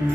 Hi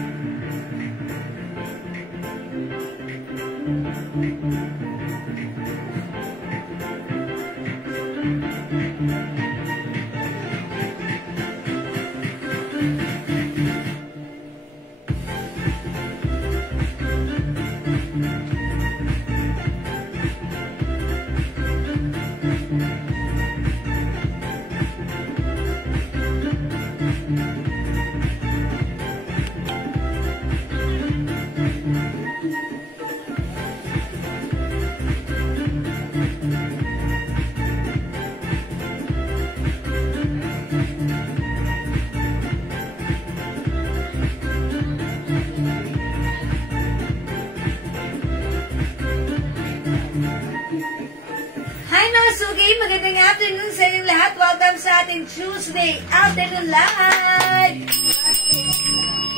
mga sugi! Magandang afternoon sa inyong lahat. Welcome sa ating Tuesday Afternoon Live!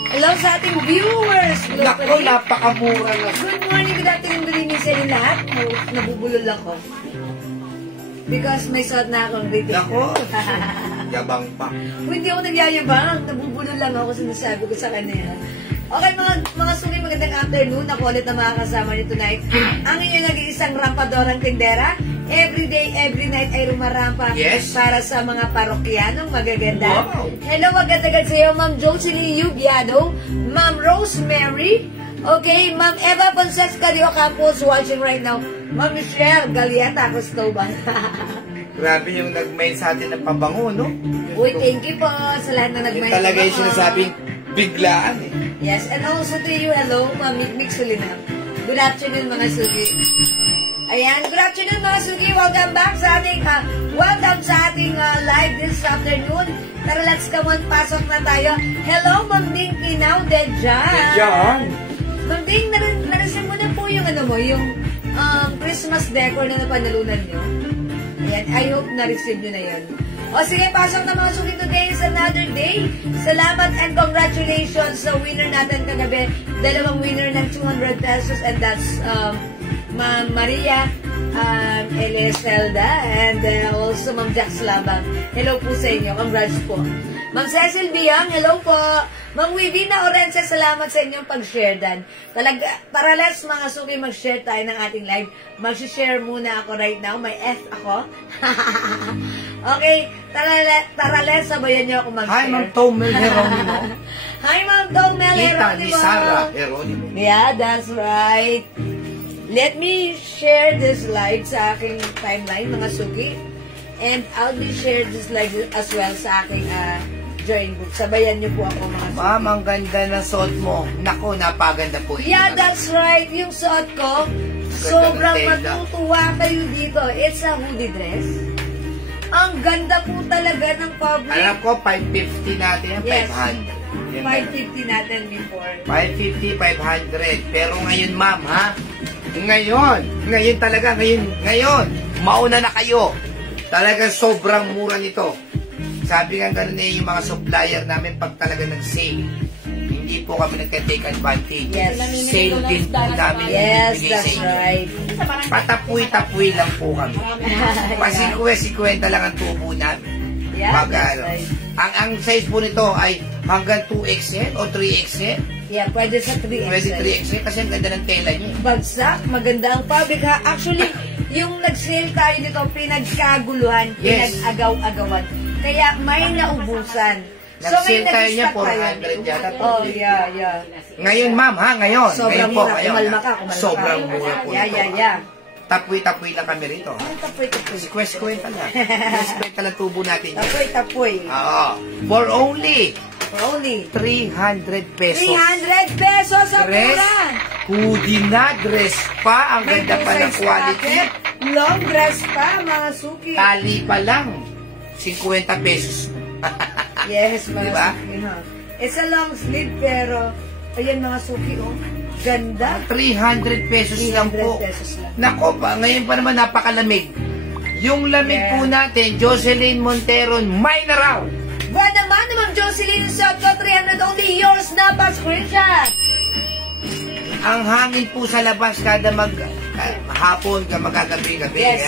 Hello sa ating viewers! Naku, napakamura na. Good morning, good afternoon, good evening sa inyong lahat. Nabubulol ako. Because may suot na akong greeting. Naku, yabang pa. Hindi ako nagyayabang. Nabubulol lang ako, sinasabi ko sa kanya. Okay, mga sugi, magandang afternoon. Ako ulit na makakasama niyo tonight. Ang inyong nag-iisang rampadorang tindera. Every day, every night ay rumarampa para sa mga parokyanong magaganda. Wow. Hello, magandagad sa iyo, Ma'am Jocelyn Yubiado, Ma'am Rosemary, okay, Ma'am Eva Ponces Cario Campos watching right now, Ma'am Michelle Galieta Costoban. Grabe yung nag-mail sa atin ng pabango, no? Uy, thank you po sa lahat na nag-mail. Yung talaga yung sinasabing biglaan, eh. Yes, and also to you, hello, Ma'am Mikmik Sulinam. Good afternoon, mga sugi. Ayan, good afternoon mga sugi. Welcome back sa ating live this afternoon. Tara, let's come on, pasok na tayo. Hello, Ma'am Ding Pinaw, Dejan. Ma'am Ding, narasin mo na po yung yung Christmas decor na napanalunan nyo. Ayan, I hope na-receive nyo na yun. O sige, pasok na mga sugi. Today is another day. Salamat and congratulations sa winner natin kagabi. Dalawang winner ng 200 pesos and that's Ma'am Maria Eliselda and also Ma'am Jax Labang. Hello po sa inyo. Congrats po. Ma'am Cecil Biang, hello po. Ma'am Wivina Orense, salamat sa inyong pag-share dan. Para less mga suki mag-share tayo ng ating live. Mag-share muna ako right now. May F ako. Okay. Tara less, sabayan niyo ako mag-share. Hi, Ma'am Tomel Heronimo. Hi, Ma'am Tomel Heronimo. Kita ni Sarah Heronimo. Yeah, that's right. Let me share this live sa aking timeline, mga suki. And I'll be share this live as well sa aking join book. Sabayan niyo po ako, mga suki. Ma'am, ang ganda ng suot mo. Naku, napaganda po. Yeah, that's right. Yung suot ko, sobrang matutuwa kayo dito. It's a hoodie dress. Ang ganda po talaga ng fabric. Alam ko, 550 natin yan, yes. 500. 550 natin before. 550, 500. Pero ngayon, ma'am, ha? Ngayon talaga, ngayon, mauna na kayo. Talagang sobrang mura nito. Sabi nga ganun yung mga supplier namin pag talaga nag-sale. Hindi po kami nagka-take advantage. Yes. Sale din po namin. Yes, that's right. Patapuy-tapuy lang po kami. Pasikwenta lang ang tubo namin. Yeah, that's right. Ang size po nito ay hanggang 2XL o 3XL. Yeah, pwede sa 3XL. Pwede 3XL kasi ang ganda ng tela niya. Bagsak, maganda ang fabric ha. Actually, yung nag-sale tayo dito, pinagkaguluhan, pinag-agaw-agawan. Kaya may naubusan. Nag-sale tayo niya, 400 yata. Oh, yeah. Ngayon, ma'am, ha? Ngayon. Sobrang po, mura. Kumalma ka. Sobrang mura po ito. Yeah. Tapoy-tapoy lang kami rito. Tapoy-tapoy. Kwenta lang. Kwenta lang tubo natin. Tapoy-tapoy. Oo. For only 300 pesos. 300 pesos sa pura. Hoodie na, dress pa. Ang ganda pa ng quality. Long dress pa, mga suki. Tali pa lang. 50 pesos. Yes, mga diba? suki. It's a long sleeve pero, ayan mga suki, oh. Ganda. 300 pesos lang po. Nako pa, ngayon pa naman napakalamig. Yung lamig po natin, Jocelyn Montero, may na raw. Buwan naman Ma'am Jocelyn, shot ko 300 only yours na pa screenshot. Ang hangin po sa labas kada hapon ka magagabi-gabi. Yes.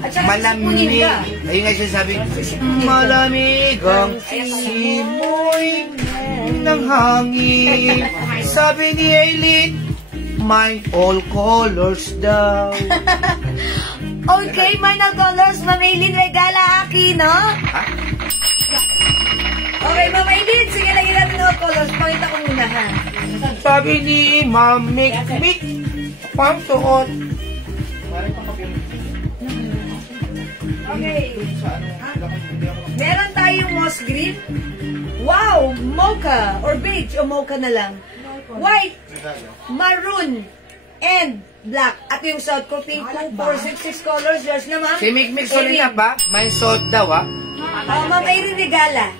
At saka Malamig. sisipunin ka. Ayun nga sinasabi, malamig ang simoy ng hangin. Sabi ni Aileen, mine all colors daw. Okay, Minor Colors, Ma'am Aileen, regala akin, no? Ha? Okay, Ma'am Aileen, sige, lagyan natin all colors. Pakita ko muna, ha? Sabi ni Ma'am Mick, pang-suot. Okay. Meron tayong moss green. Wow! Mocha or beige o mocha na lang. White, maroon, and black. At yung suot ko, pink 466 colors. Yours na, ma'am? Si Mick ulit na ba? May suot daw, ha? Ma'am Irene regala.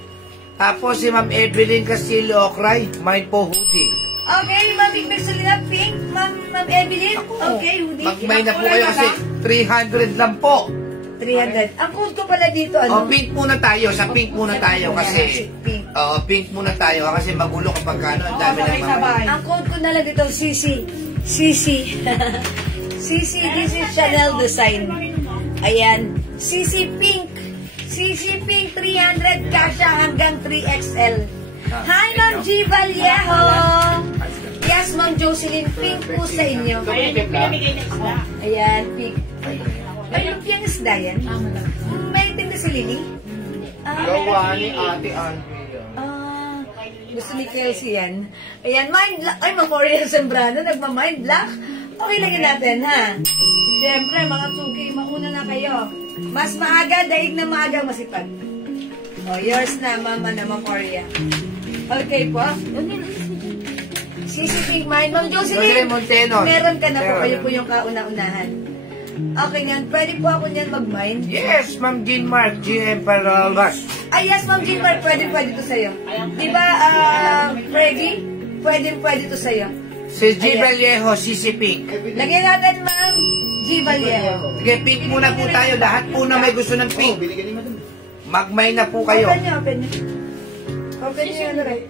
Tapos si Ma'am Evelyn Castillo Okray, mine po hoodie. Okay, Ma'am Mick na pink. Ma'am Evelyn. Okay, hoodie. Mag-may na po kayo kasi 300 lang po. 300. Ang code ko pala dito, ano? Pink muna tayo. Sa pink muna tayo kasi... Pink. Pink muna tayo kasi magulo kapag ano, ang dami ng mga... Ang code ko na lang dito, CC. CC. CC, this is Chanel design. Ayan. CC Pink. CC Pink 300 kasha hanggang 3XL. Hi, Ma'am G. Vallejo. Yes, Ma'am Jocelyn. Pink po sa inyo. Ayan, pink. Ay, yung pink isda yan? May tinda si Lily? Gawa ni Ate Andrea. Gusto ni Kelsey yan. Ayan, mind black. Ay, Macoria Sembrano, nagma-mind black. Okay, lagyan natin, ha? Siyempre, mga suki, mauna na kayo. Mas maaga, daig na maaga, masipag. Yours na, mama na, Macoria. Okay po. Sisi Pink Mind. Ma'am Jocelyn, meron ka na po, kayo po yung kauna-unahan. Okay nga, pwede po ako niyan mag-mind? Yes, Ma'am Jean Mark, GM Paragas. Ay, yes, Ma'am Jean Mark, pwede to sa'yo. Di ba, Freddy? Pwede to sa'yo. Si G. Vallejo, CC Pink. Lagyan natin, Ma'am G. Vallejo. Sige, pink muna po tayo. Lahat po na may gusto ng pink. Mag-may na po kayo. Open nyo. Open nyo, ano rin.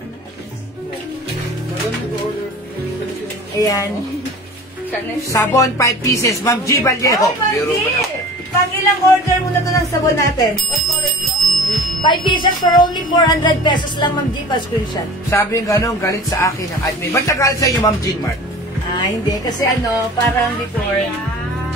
Ayan. Sabon, 5 pieces. Ma'am G. Vallejo. Ma'am G. Pang-ilang order muna to ng sabon natin? 5 pieces for only 400 pesos lang, Ma'am G. Pa-screenshot. Sabi yung gano'n, galit sa akin ang admin. Ba't nagalit sa inyo, Ma'am Jean Mark? Hindi. Kasi parang before,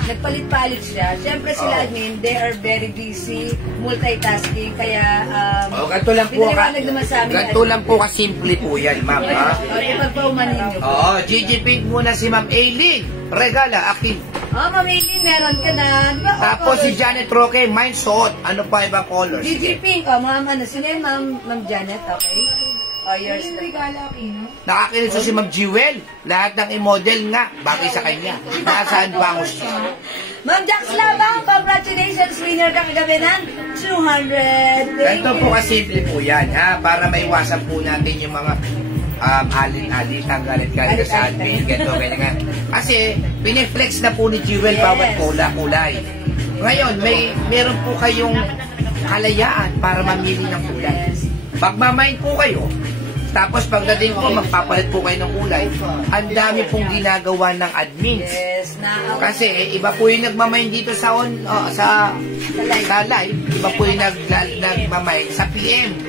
nagpalit-palit siya. Siyempre sila admin, they are very busy, multitasking, kaya ganito lang po ganito lang po kasimple po yan, ma'am. Ipagpaumanin nyo po. Gigi Pink muna si Ma'am Aileen. Regala, akin. Ma'am Aileen, meron ka na. Diba, tapos si Janet Roque, mine suot. Ano pa ibang colors? Gigi Pink, ma'am, sino yung Ma'am Janet, okay? Yours regala, Pino. Nakakinig si Ma'am Jewel. Lahat ng i-model nga, bagay sa kanya. Nasaan bangos siya? Ma'am Jax Labang, congratulations, winner ka kagabi ng 200. Ganito po kasimple po yan, ha? Para maiwasan po natin yung mga alin-alitan, galit-galit sa admin, ganito, ganyan. Kasi, piniflex na po ni Jewel bawat kulay. Ngayon, meron po kayong kalayaan para mamili ng kulay. Magmamind po kayo, tapos pagdating ko, magpapalit po kayo ng kulay. Ang dami pong ginagawa ng admins. Yes, kasi iba po yung nagmamind dito sa live, iba po yung nagmamind sa PM.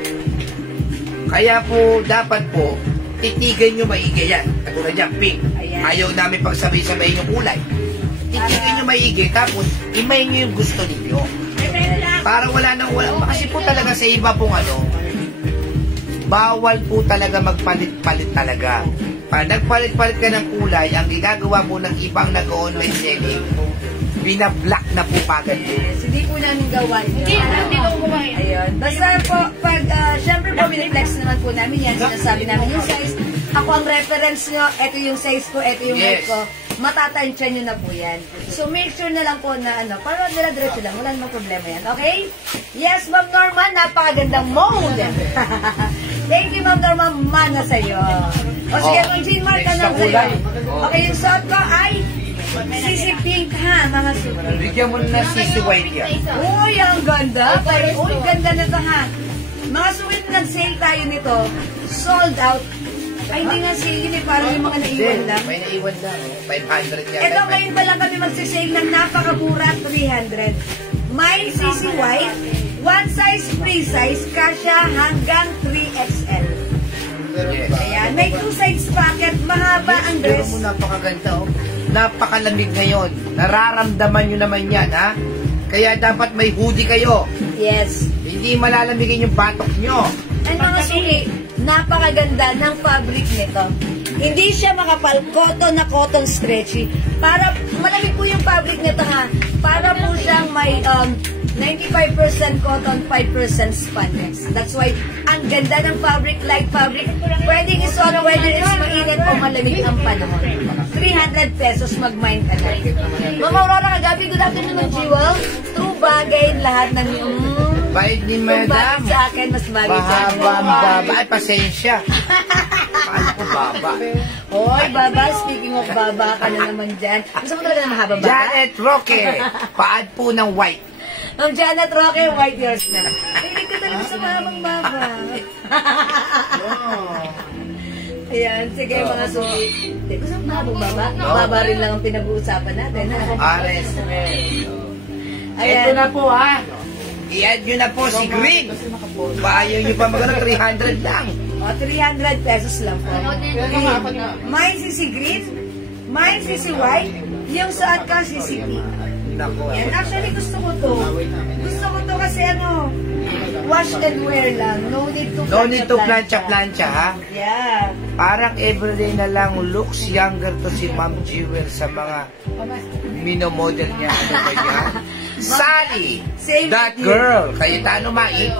Kaya po, dapat po, titigan nyo maigi yan. Katulad yan, pink. Ayaw namin pagsabay-sabay yung kulay. Titigan nyo maigi, tapos imay nyo yung gusto ninyo. Para wala. Kasi po talaga sa iba pong bawal po talaga magpalit-palit talaga. Pag nagpalit-palit ka ng kulay, ang ginagawa po ng ibang nag-online selling, binablock na po kagad. Yes, hindi po namin gawain. Hindi ko gawain. Ayun. Basta po, syempre po, biniflex naman po namin yan. Sinasabi namin yung size. Ako ang reference nyo, ito yung size ko, ito yung height ko. Matatansya nyo na po yan. So, make sure na lang po na para dala-diretso lang. Wala namang problema yan. Okay? Yes, Ma'am Norma, napakagandang mode. Thank you, Ma'am Norma. Mana sa'yo. O sige, Ma'am Jean Mark, tanong sa'yo. Okay, yung suot ko ay Sisi Pink, ha, mga suki. Bigyan mo na Sisi White yan. Uy, ang ganda. Uy, ganda na ito, ha. Mga suki na nag-sale tayo nito, sold out. Ay, hindi nga sale yun eh. Parang yung mga naiwan lang. May naiwan lang. 500 yan. Ito ngayon pa lang kami magsisale ng napakamura, 300. May CC White, one size free size, kasya hanggang 3XL. Yes. Ayan, may two sides pocket, mahaba ang Pero dress. mo napakaganda oh. Napakalamig ngayon. Nararamdaman nyo naman yan ha. Kaya dapat may hoodie kayo. Yes. Hindi malalamigin yung batok nyo. Ang mga suki, napakaganda ng fabric nito. Hindi siya makapal, cotton na cotton stretchy. Para, malamig po yung fabric nito ha. Para po siyang may 95% cotton, 5% spandex. That's why, ang ganda ng fabric, light fabric. Pwedeng isuot whether it's mainit o malamig ang panahon. 300 pesos, mag-mind ka na. Mama Aurora, kagabi, good afternoon ng Jewel. True bagay lahat ng Bait ni kung madam. bagay sa akin, mas bagay sa akin. Baba. Ay, pasensya. Paano ko baba? Hoy, Baba, speaking of Baba, ka na naman dyan. Gusto mo talaga na mahaba ba? Janet Roque. Paad po ng white. Ang Janet Roque, white yours na. Hindi ko talaga sa mahabang Baba. Ayan, sige mga suki. Gusto mo mahabang Baba? Baba rin lang ang pinag-uusapan natin. Ares. Ayan. Ito na po ha. I-add nyo na po si Green. Ayaw nyo pa magano 300 lang. O, 300 pesos lang po. Mine si Green, mine si White, yung suot ko si Pink. Yan, actually gusto ko to. Gusto ko to kasi ano, wash and wear lang. No need to plancha-plancha ha. Yeah. Parang everyday na lang looks younger to si Ma'am Jewel sa mga minomodel niya. Ano ba yan? Sally, that girl. Cayetano Mai.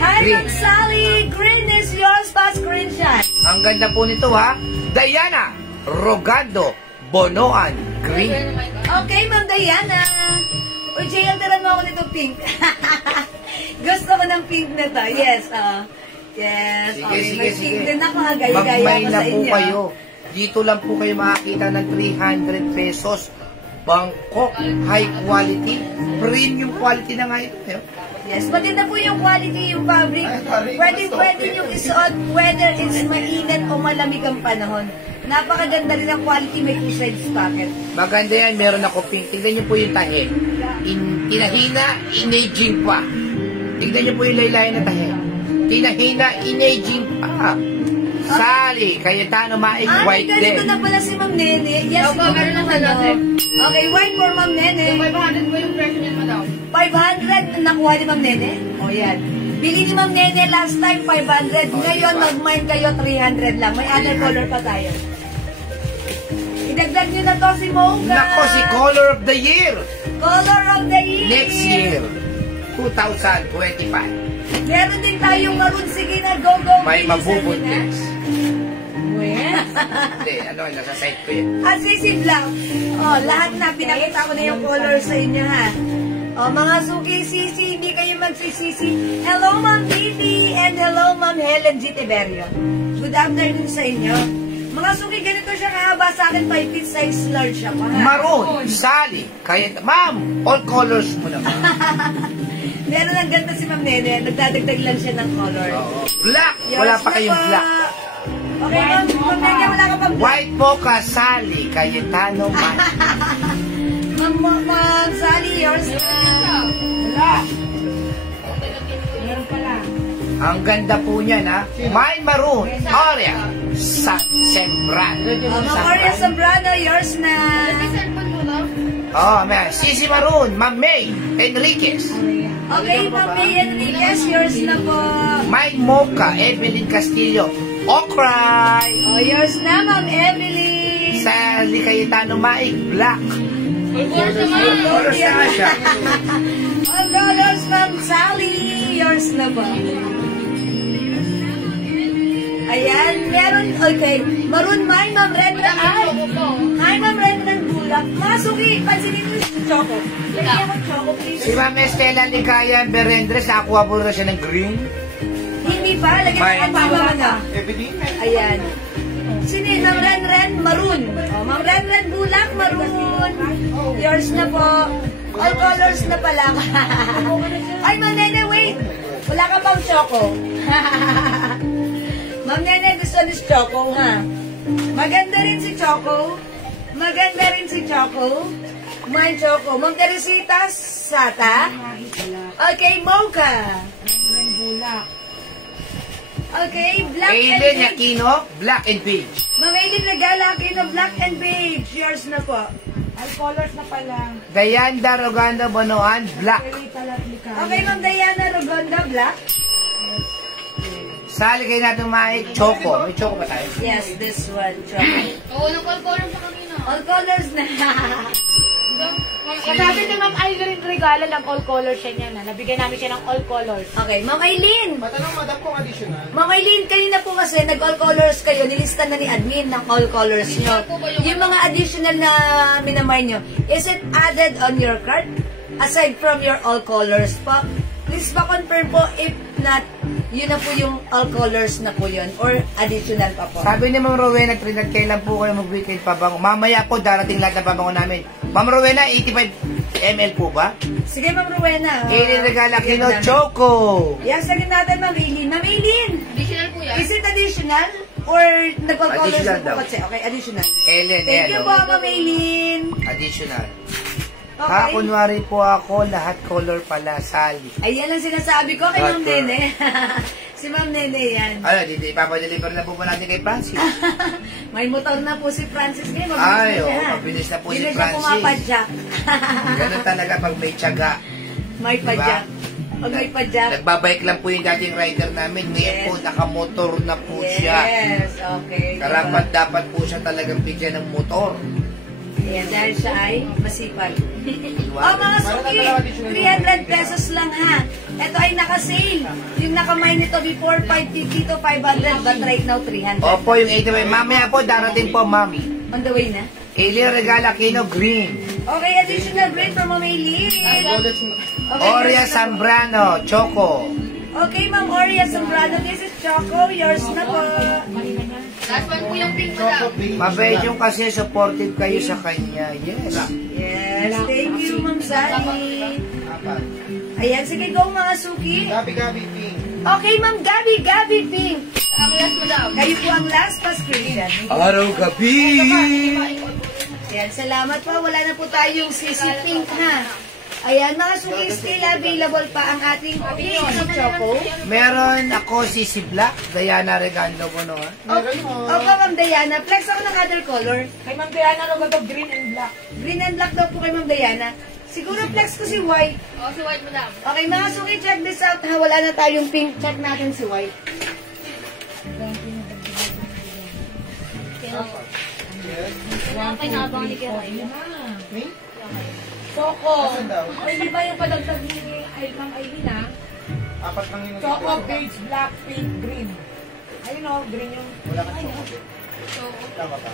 Hi, Ma'am Sally. Green is yours pa screenshot. Ang ganda po nito ha. Diana Rogando Bonoan Green. Okay, Ma'am Diana. O, JL, tara mo ako nito pink. Gusto ko ng pink na to. Yes, yes. Sige, Okay, sige, may sige. pink din ako. Gaya-gaya Magmay ko na sa po inyo. kayo. Dito lang po kayo makakita ng 300 pesos. Bangkok, high quality, premium quality na nga ito. Yes, maganda po yung quality, yung fabric. Pwede yung isuot, whether it's mainit o malamig ang panahon. Napakaganda rin ang quality, may two sides pocket. Maganda yan, meron ako pink. Tignan niyo po yung tahe. Tinahina, in-aging pa. Tignan niyo po yung laylayan na tahe. Tinahina, in-aging pa. Sally, Cayetano Mai, white din. Ganito na pala si Ma'am Nene. Yes, po, meron lang Okay, white for Ma'am Nene. 500 po yung presyo niyan, madam. 500 nakuha ni Ma'am Nene? O yan. Bili ni Ma'am Nene last time 500. Ngayon, mag-mind kayo 300 lang. May other color pa tayo. Idagdag nyo na to si Mocha. Nako, si Color of the Year. Color of the year. Next year, 2025. Meron din tayong maroon. Sige na, go. May mabubuntis. Well. Hindi, nasa site ko yun. At Sisi Vlog. Oh, lahat na. Pinakita ko na yung color sa inyo, ha. Oh, mga suki Sisi, hindi kayo magsisisi. Hello, Ma'am Titi. And hello, Ma'am Helen G. Tiberio. Good afternoon sa inyo. Mga suki, ganito siya kahaba sa akin. 5 feet size large ako, ha. Maroon, Sally, Ma'am, all colors mo naman. Meron ang ganda si Ma'am Nene. Nagdadagdag lang siya ng color. Black, Yours wala pa na kayong po. black. Okay, Ma'am Nene, wala ka pang black. White mocha, Sally, Cayetano Mai. Ma'am Sally, yours na. Wala. Meron pala. Ang ganda po niyan, ha? May maroon, Aurea, Sembrano. Ma'am Aurea Sembrano, yours na. Oh, man. Sisi Maroon, Ma'am May Enriquez. Okay, Ma'am May Enriquez, yours na po. May Mocha, Evelyn Castillo. Okray. Oh, yours na, Ma'am Evelyn. Sally, Cayetano Mai, Black. Colors naman. Colors na nga siya. All colors, Ma'am Sally, yours na po. Ayan, meron, okay. Maroon May, Ma'am Red na ay. Hi, Ma'am Red ng Bulak. Masuki, pansinin mo yung choco. Lagyan ako choco, please. Si Ma'am Estela Licayan Berendres, nakakuha po na siya ng green. Hindi pa, lagyan May. mo ang mama na. Evelyn. Ayan. Sino yun? Ma'am Ren, maroon. Oh, Ma'am Ren, Bulak, maroon. Yours na po. All colors na pala. Ay, Ma'am Nene, wait. Wala ka pang choco. Ma'am Ma'am Nene, this one is Choco, ha? Maganda rin si Choco. Maganda rin si Choco. Ma'am Choco. Ma'am Teresita Sata. Okay, Mocha. Okay, Black and Aileen Beige. Aquino, Black and Beige. Ma'am Aileen Regala Aquino, Black and Beige. Yours na po. All colors na pala. Dayanda Roganda Bonoan, Black. Okay, Ma'am Diana Rogonda, Black. Sali kayo natin mga Choco. May Choco ba tayo? Yes, this one, Choco. Oo, nag-color pa kanina. All colors na. Sabi ni Ma'am Aileen Regala ng all colors siya niya na. Nabigyan namin siya ng all colors. Okay, Ma'am Aileen. Matanong madam kung additional. Ma'am Aileen, kanina po kasi nag-all colors kayo, nilista na ni admin ng all colors nyo. Yung mga additional na minamay nyo, is it added on your card? Aside from your all colors po? Please pa-confirm po if not, yun na po yung all colors na po yun or additional pa po. Sabi ni Ma'am Rowena Trinidad, kailan po kayo mag-weekend pabango? Mamaya po darating lahat ng pabango namin. Ma'am Rowena, 85 ml po ba? Sige, Ma'am Rowena. Aileen Regala Aquino, Choco. Yan, sagin natin, Ma'am Aileen. Ma'am Aileen, Additional po yan. is it additional or nag-all colors Additional na po daw. kasi? Okay, additional. Ellen, Thank you hello. po, Ma'am Aileen. Additional. Okay. Kunwari po ako, lahat color pala, Sally. Ayan ang sinasabi ko kay Ma'am Right, Nene. Si Ma'am Nene yan. Ano, ipapadeliver na po ba natin kay Francis? May motor na po si Francis ngayon. Ay, Mabilis na oo, siya. mabilis na po si Hindi na siya Francis. pumapadyak. Ganun talaga pag may tiyaga. May Diba? padyak. Pag may padyak. Nagbabike lang po yung dating rider namin. Ngayon Yes. po, nakamotor na po siya. Yes, okay. Karapat dapat po siya talagang bigyan ng motor. Ayan, dahil siya ay masipag. Diba? Oh, mga suki, 300 pesos lang ha. Ito ay naka-sale. Yung naka-mine nito before 550 to 500, but right now 300. Opo, yung 85. Mamaya po, darating po, mami. On the way na. Aileen Regala Aquino, green. Okay, additional green from Ma'am Aileen. Okay, Oria yours na po. Zambrano, Choco. Okay, Ma'am Oria Zambrano, this is Choco. Yours na po. Last one po yung pink, madam. Mabait yung kasi supportive kayo sa kanya. Yes. Yes, thank you, Ma'am Sally. Ayan, sige, go mga suki. Gabi pink. Okay, Ma'am Gabi Pink. Ang last, madam. Kayo po ang last pa-screen. Araw-gabi. Ayan, salamat po. Wala na po tayong CC Pink, ha? Ayan, mga suki, still available pa ang ating pink na Choco. Meron ako si Black, Diana Regando ko no. Meron mo. Opo, Ma'am Diana. Flex ako ng other color. Kay Ma'am Diana Rogoto, green and black. Green and black daw po kay Ma'am Diana. Siguro flex ko si white. Oo, si white, madam. Okay, mga suki, check this out, ha? Wala na tayong pink. Check natin si white. Pinabang ni Kiray. Pink? Choco. Asan daw? Ay, di ba yung padagdag ni Ma'am Aileen ha? Apat lang yung Choco, beige, black, pink, green. Ayun o, green yung... Wala kang chocolate. Tama pa.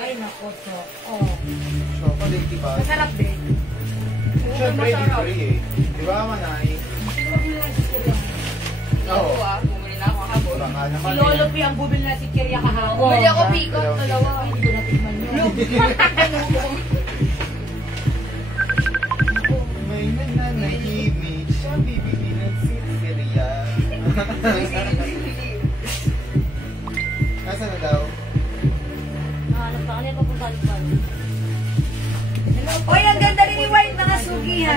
Ay, nako, Choco. Chocolate, diba? Masarap din. Siyempre, libre eh. Di ba, Manay? Oo, bumili na ako kahapon. Wala ka Si naman Lolo P ang bumili na si Kirya kahapon. Bumili ako piko, dalawa. Hindi ko natikman yun. May nananahimik siya bibili ng sitserya. Nasaan na daw? Ano pa? Ano pa po talipal? Oy, ang ganda rin ni white, mga suki, ha?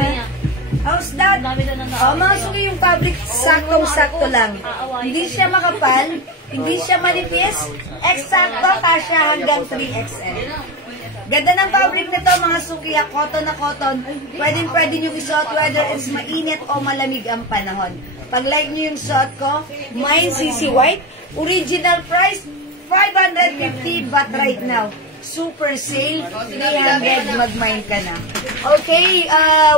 How's that? Dami na nang Oh, mga suki, yung fabric, saktong-sakto lang. Hindi siya makapal, hindi siya manipis, eksakto, kasya hanggang 3XL. Ganda ng fabric nito, mga suki, cotton na cotton. Pwede nyo isuot whether it's mainit o malamig ang panahon. Pag like nyo yung suot ko, mine CC White, original price, 550, but right now, super sale, 300, mag-mine ka na. Okay,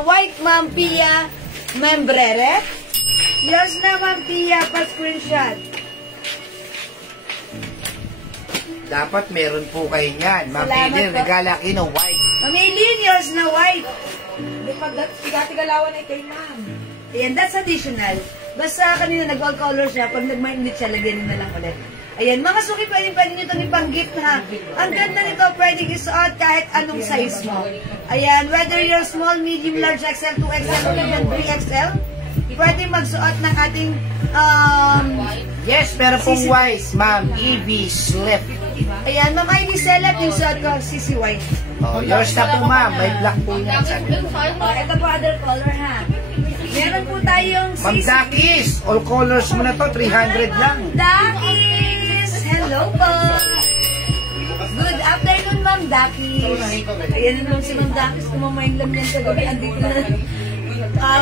White Ma'am Pia Membrere. Yours na, Ma'am Pia, pa-screenshot. Dapat meron po kayo yan. Ma'am Salamat Aileen po. Regala Aquino, white. Ma'am Aileen, yours na white. Hindi pa, tiga-tigalawan ay kay Ma'am. Ayan, that's additional. Basta kanina nag-all color siya, pag nag-minute siya, lagyan nyo na lang ulit. Ayan, mga suki, pwede nyo itong ipang-gift ha. Ang ganda nito, pwede isuot kahit anong size mo. Ayan, whether you're small, medium, large, XL, 2XL, or even 3XL, pwede magsuot ng ating Yes, pero pong wise, ma'am. Evie Slip. Ayan, Ma'am Ivy Selep, yung suot ko, CC White. Oh, yours na po, ma'am. May black po yan. Ito po, other color, ha? Meron po tayong Ma'am CC... Dakis, all colors mo na to, 300 lang. Dakis! Hello po! Good afternoon, Ma'am Dakis. Ayan naman si Ma'am Dakis, kumamayang lang yan kagabi. Andito na.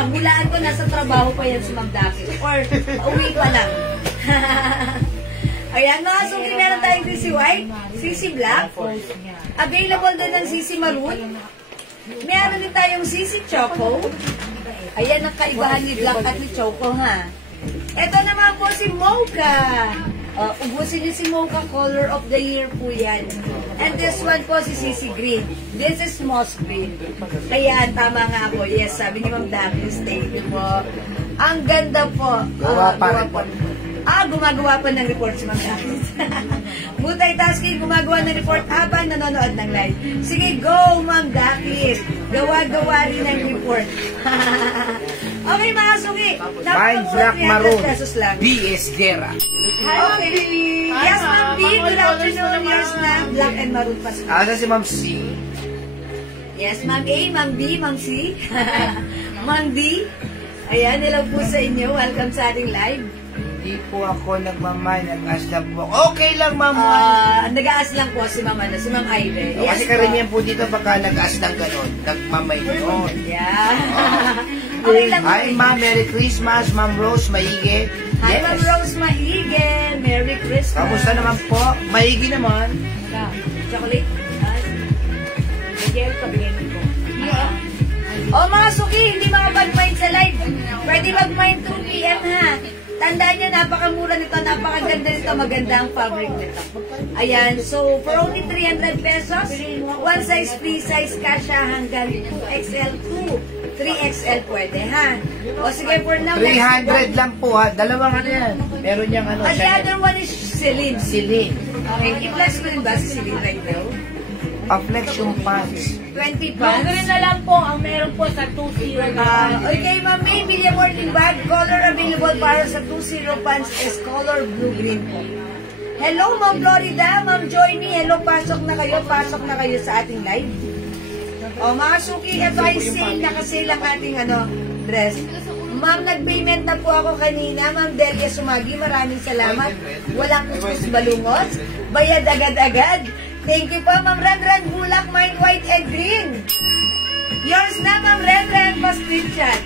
Hulaan ko, nasa trabaho pa yan si Ma'am Dakis. Or, uwi pa lang. Ayan, mga suki, meron tayong CC White, CC Black. Available din ng CC Maroon. Meron din tayong CC Choco. Ayan ang kaibahan ni Black at ni Choco, ha. Ito naman po si Mocha. Ubusin niyo si Mocha, color of the year po yan. And this one po si CC Green. This is moss green. Ayan, tama nga po. Yes, sabi ni Ma'am Dakis, thank you po. Ang ganda po. Gawa pa rin po. Gumagawa pa ng report si Ma'am Dakis. Multitasking, gumagawa ng report habang nanonood ng live. Sige, go, Ma'am Dakis. Gawa-gawa rin ng report. Okay, mga suki. Mine Black Maroon. Pesos lang. B.S. Guerra. Okay. Yes, Ma'am B. Good afternoon. Yes, Ma'am. Black and Maroon pa. Asa si Ma'am C? Yes, Ma'am A, Ma'am B, Ma'am C. Ma'am D. Ayan, hello po sa inyo. Welcome sa ating live. Hindi po ako nagmamay, nag-ask lang po. Okay lang, ma'am. Nag-aas lang po si Ma'am si Ma'am Ivy. Kasi karamihan po dito pagka nag-ask ng gano'n, nagmamay yun. Yeah. Okay lang po. Hi, ma'am. Merry Christmas, Ma'am Rose Maige. Hi, Ma'am Rose Maige. Merry Christmas. Kamusta naman po? Maigi naman. Chocolate. Miguel, sabihin ko. O mga suki, hindi mga mag-mind sa live. Pwede mag-mind 2 p.m. ha. Tandaan nyo, napakamura nito, napakaganda nito, maganda ang fabric nito. Ayan, so for only 300 pesos, one size, free size, kasha hanggang 2XL to 3XL pwede, ha? O sige, for now, 300 lang po, ha. Dalawang ano yan. Meron niyang ano. And the other one is Celine. Celine. Okay, i-flex ko rin ba si Celine right now? Pa-flex yung pants. 20 Yung pounds. green na lang po, ang meron po sa 2-0 na. Okay, Ma'am May, William Morning Bag. Color available para sa 2-0 pants is color blue-green po. Hello, Ma'am Florida. Ma'am Joyny. Hello, pasok na kayo. Pasok na kayo sa ating live. O, mga suki, ito ay sale. Nakasale ang ating dress. Ma'am, nag-payment na po ako kanina. Ma'am Delia Sumagi, maraming salamat. Walang kuskus balungos. Bayad agad-agad. Thank you po, Ma'am Ren Bulak, Mine White and Green. Yours na, Ma'am Ren, pa-screenshot.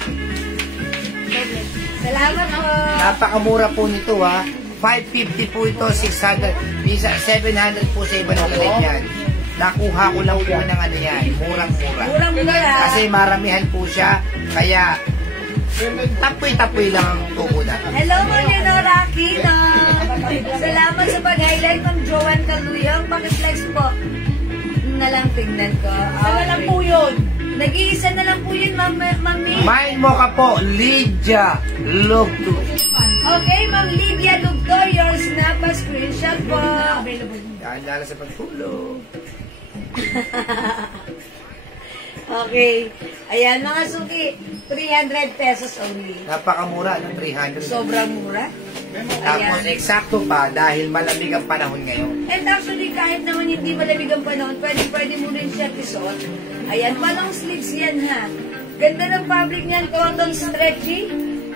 Salamat po. Napakamura po nito, ha. 550 po ito, 600. Bisa 700 po sa iba ng ulit yan. Nakuha ko lang po ng ano yan. Murang-mura. Murang-mura. Kasi maramihan po siya. Kaya, tapoy-tapoy lang ang tubo na. Hello, Ma'am Leonora Aquino. Salamat sa pag-highlight, Ma'am Joanne Caluyong. Pakiflex po. Na lang tingnan ko. Ano lang po yun? Nag-iisa na lang po yun, Ma'am May. Mine mo ka po, Lydia Lugto. Okay, Ma'am Lydia Lugto. Yours na, pa-screenshot po. Daan-daan sa pagtulog. Okay. Ayan, mga suki. 300 pesos only. Napakamura ng 300. Sobrang mura. Tapos Ayan. eksakto pa dahil malamig ang panahon ngayon. And actually, kahit naman hindi malamig ang panahon, pwede mo rin siya isuot. Ayan, palong sleeves yan, ha. Ganda ng fabric niyan, cotton stretchy.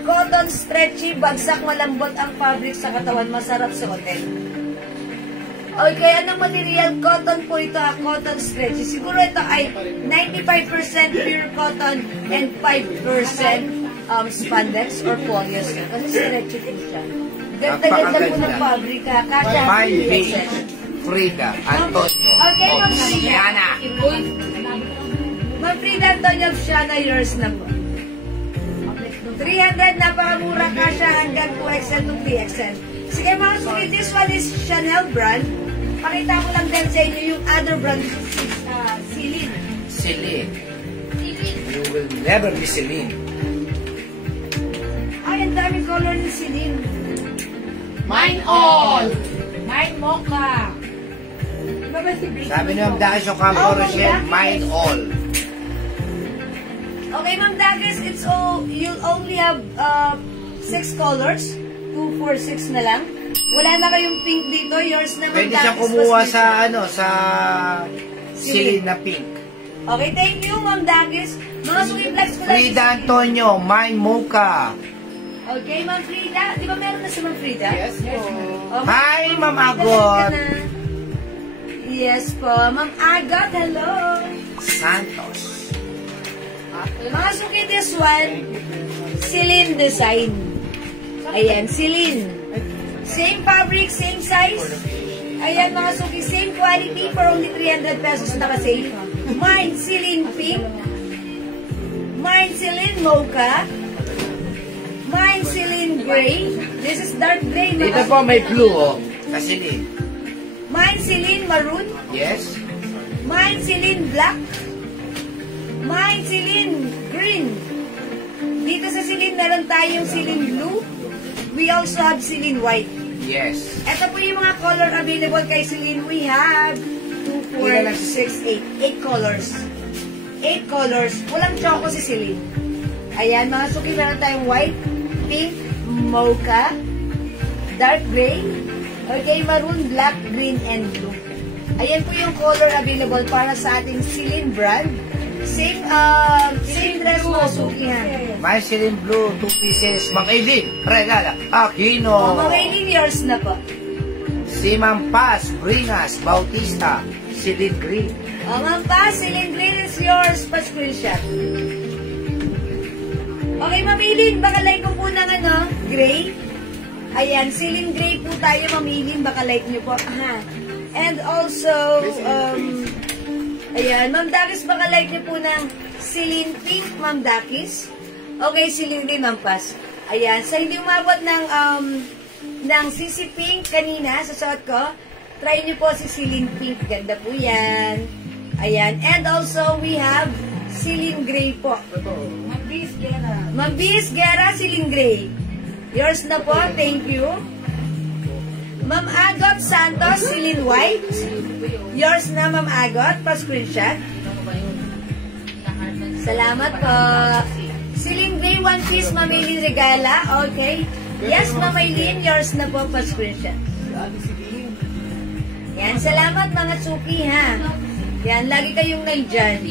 Cotton stretchy, bagsak malambot ang fabric sa katawan, masarap suotin. Okay, anong material? Cotton po ito, cotton stretchy. Siguro ito ay 95% pure cotton and 5% spandex or polyester. Kasi stretchy po siya. Ganda-ganda po ng fabric, ha. Kasha, Mine Bay, XL. Frida, Antonio. Okay, Ma'am Frida. Yana. Ma'am Frida, Antonio, Shana, yours na po. 300, napakamura, kasha hanggang 2XL to 3XL. Sige mga suki, this one is Chanel brand. Pakita ko lang din sa inyo yung other brand, Celine. Celine. You will never be Celine. Ay, ang daming color ni Celine. Mine all! Mine mocha! Iba ba si Vicky? Sabi ni Ma'am Dakis yung Campo Rochelle, mine all. Okay, Ma'am Dakis, you'll only have 6 colors. 246 na lang. Wala na kayong pink dito. Yours naman. Pwede siyang kumuha sa, sa silid na pink. Okay, thank you, Ma'am Dagis. Mga suki vlogs ko lang. Frida Antonio, My Mocha. Okay, Ma'am Frida. Di ba meron na si Ma'am Frida? Yes po. Oh, Hi, Ma'am Frida, Agot. ka na. Yes po. Ma'am Agot, hello. Santos. Mga suki, this one, Celine Design. Ayan, Celine. Same fabric, same size. Ayan, mga suki, same quality for only 300 pesos naka-sale. Mine, Celine Pink. Mine, Celine Mocha. Mine, Celine Gray. This is dark gray. Dito po may blue, oh. Kasilid. Mine, Celine Maroon. Yes. Mine, Celine Black. Mine, Celine Green. Dito sa Celine, meron tayong Celine Blue. We also have Celine White. Yes. Ito po yung mga color available kay Celine. We have 2, 4, 6, 8. 8 colors. 8 colors. Walang choco si Celine. Ayan, mga suki, meron tayong white, pink, mocha, dark gray, okay, maroon, black, green, and blue. Ayan po yung color available para sa ating Celine brand. Same dress mo, suki ha. My Celine Blue, 2 pieces. Mang Eileen, regala. Aquino. Mga Eileen, yours na po. Si Ma'am Paz, Bringas, Bautista, Celine Green. Ma'am Paz, Celine Green is yours. Pa-screenshot. Okay, Ma'am Eileen, baka like ko po ng gray. Ayan, Celine Gray po tayo, Ma'am Eileen, baka like nyo po. Aha. And also, ayan, Ma'am Dakis, baka like nyo po ng Celine Pink, Ma'am Dakis. Okay, Celine Green, Ma'am Paz. Ayan, sa hindi umabot ng CC Pink kanina, sa suot ko, try nyo po si Celine Pink. Ganda po yan. Ayan, and also, we have Celine Gray po. Ma'am Bis Guerra, Celine Gray. Yours na po, thank you. Ma'am Agot Santos, Celine White. Yours na, Ma'am Agot, pa-screenshot. Salamat po. Celine Gray, one piece, Ma'am Eileen Regala. Okay. Yes, Ma'am Eileen, yours na po, pa-screenshot. Yan, salamat mga suki ha. Yan, lagi kayong nandyan.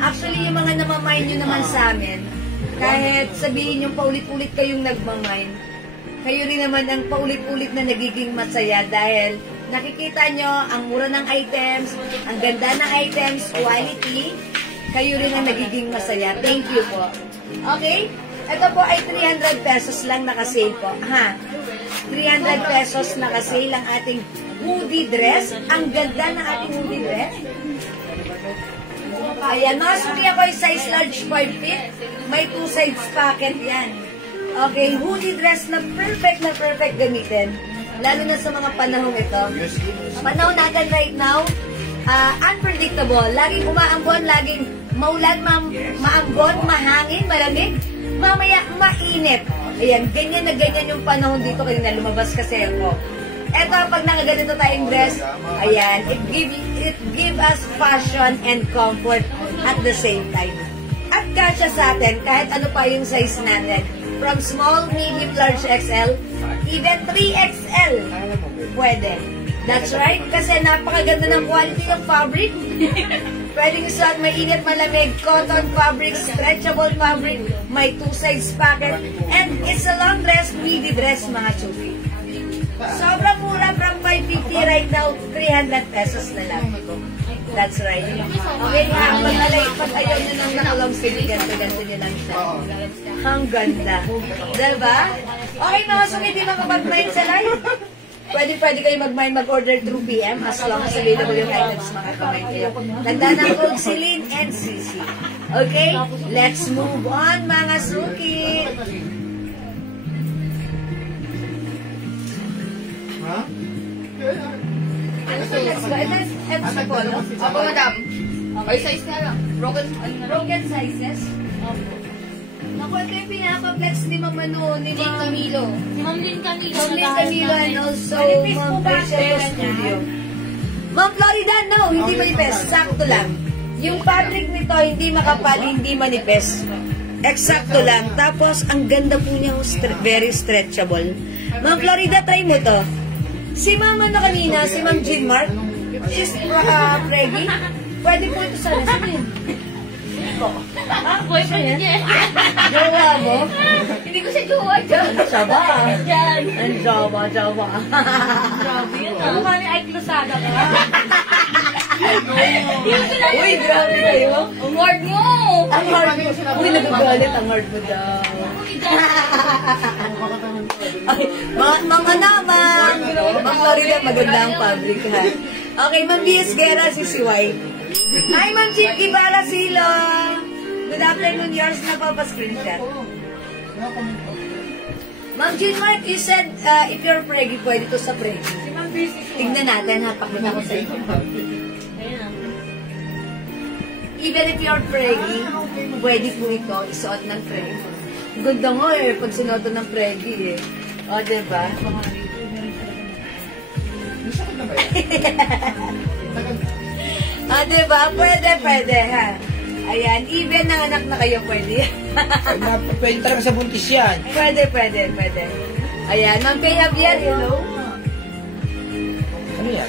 Actually, yung mga namamain nyo naman sa amin, kahit sabihin yung paulit-ulit kayong nagmamain, kayo rin naman ang paulit-ulit na nagiging masaya dahil nakikita nyo ang mura ng items, ang ganda ng items, quality, kayo rin ang nagiging masaya. Thank you po. Okay? Ito po ay 300 pesos lang nakasale po. Ha? 300 pesos nakasale ang ating hoodie dress. Ang ganda ng ating hoodie dress. Ayan, mga suki ako ay size large 5 feet. May 2 sides pocket yan. Okay, hoodie dress na perfect gamitin. Lalo na sa mga panahong ito. Panahon natin right now, unpredictable. Laging umaambon, laging maulan, maambon, mahangin, malamig. Mamaya, mainit. Ayan, ganyan na ganyan yung panahon dito kasi na lumabas kasi ako. Eto, pag nakaganito tayong dress, ayan, it give us fashion and comfort at the same time. At kasya sa atin, kahit ano pa yung size natin. From small, medium, large XL, even 3XL. Pwede. That's right, kasi napakaganda ng quality ng fabric. Pwedeng suot, mainit, malamig, cotton fabric, stretchable fabric, may 2 sides pocket, and it's a long dress, midi dress, mga chupi. Sobrang mura, from 550 right now, 300 pesos na lang. That's right. Okay, pag ayaw nyo nang nakalong sleeve, ganito nyo lang siya. Ang ganda. Diba? Okay, mga suki, di makapag-mind sa live. Pwede kayo mag-order through PM as long as available yung items, makakamain kayo. Tanda ng code Celine and CC. Okay? Let's move on, mga suki. Ha? Let's go. Ito sa polo. Opo, madam. Okay, size na lang. Broken sizes. Naku, ito yung pinaka-flex ni Ma'am Manu, ni Lynn Camilo. Si Ma'am Lynn Camilo. Ma'am Lynn Camilo and also Ma'am Rachel Studio. Ma'am Florida, no, hindi manipes. Sakto lang. Yung fabric nito, hindi makapal, hindi manipes. Eksakto lang. Tapos, ang ganda po niya, very stretchable. Ma'am Florida, try mo to. Si Ma'am ano kanina, si Ma'am Jean Mark, she's preggy. Pwede po ito sa resin. Boyfriend niya. Jowa mo? Hindi ko siya jowa dyan. Saba. Yan. Ang jowa. Grabe yun ah. Mukha ni Ike Lozada ka. Uy, grabe kayo. Ang hard mo. Ang hard mo. Uy, nagagalit. Ang hard mo daw. Okay, mga naman. Ma'am Florida, maganda ang fabric ha. Okay, Ma'am B.S. Guerra, si Siway. Hi, Ma'am Chief Ibarra Silo. Good afternoon, yours na pa-screenshot. Ma'am Jean Mark, you said if you're preggy, pwede to sa preggy. Si Ma'am Busy. Tignan natin ha, pakita ko sa inyo. Even if you're preggy, pwede po ito isuot ng preggy. Ganda mo eh, pag sinuot ng preggy eh. O, diba? Diba? Pwede ha. Ayan, even na anak na kayo, pwede. Pwede talaga sa buntis yan. Pwede. Ayan, Ma'am Pay Javier, hello. Ano yan?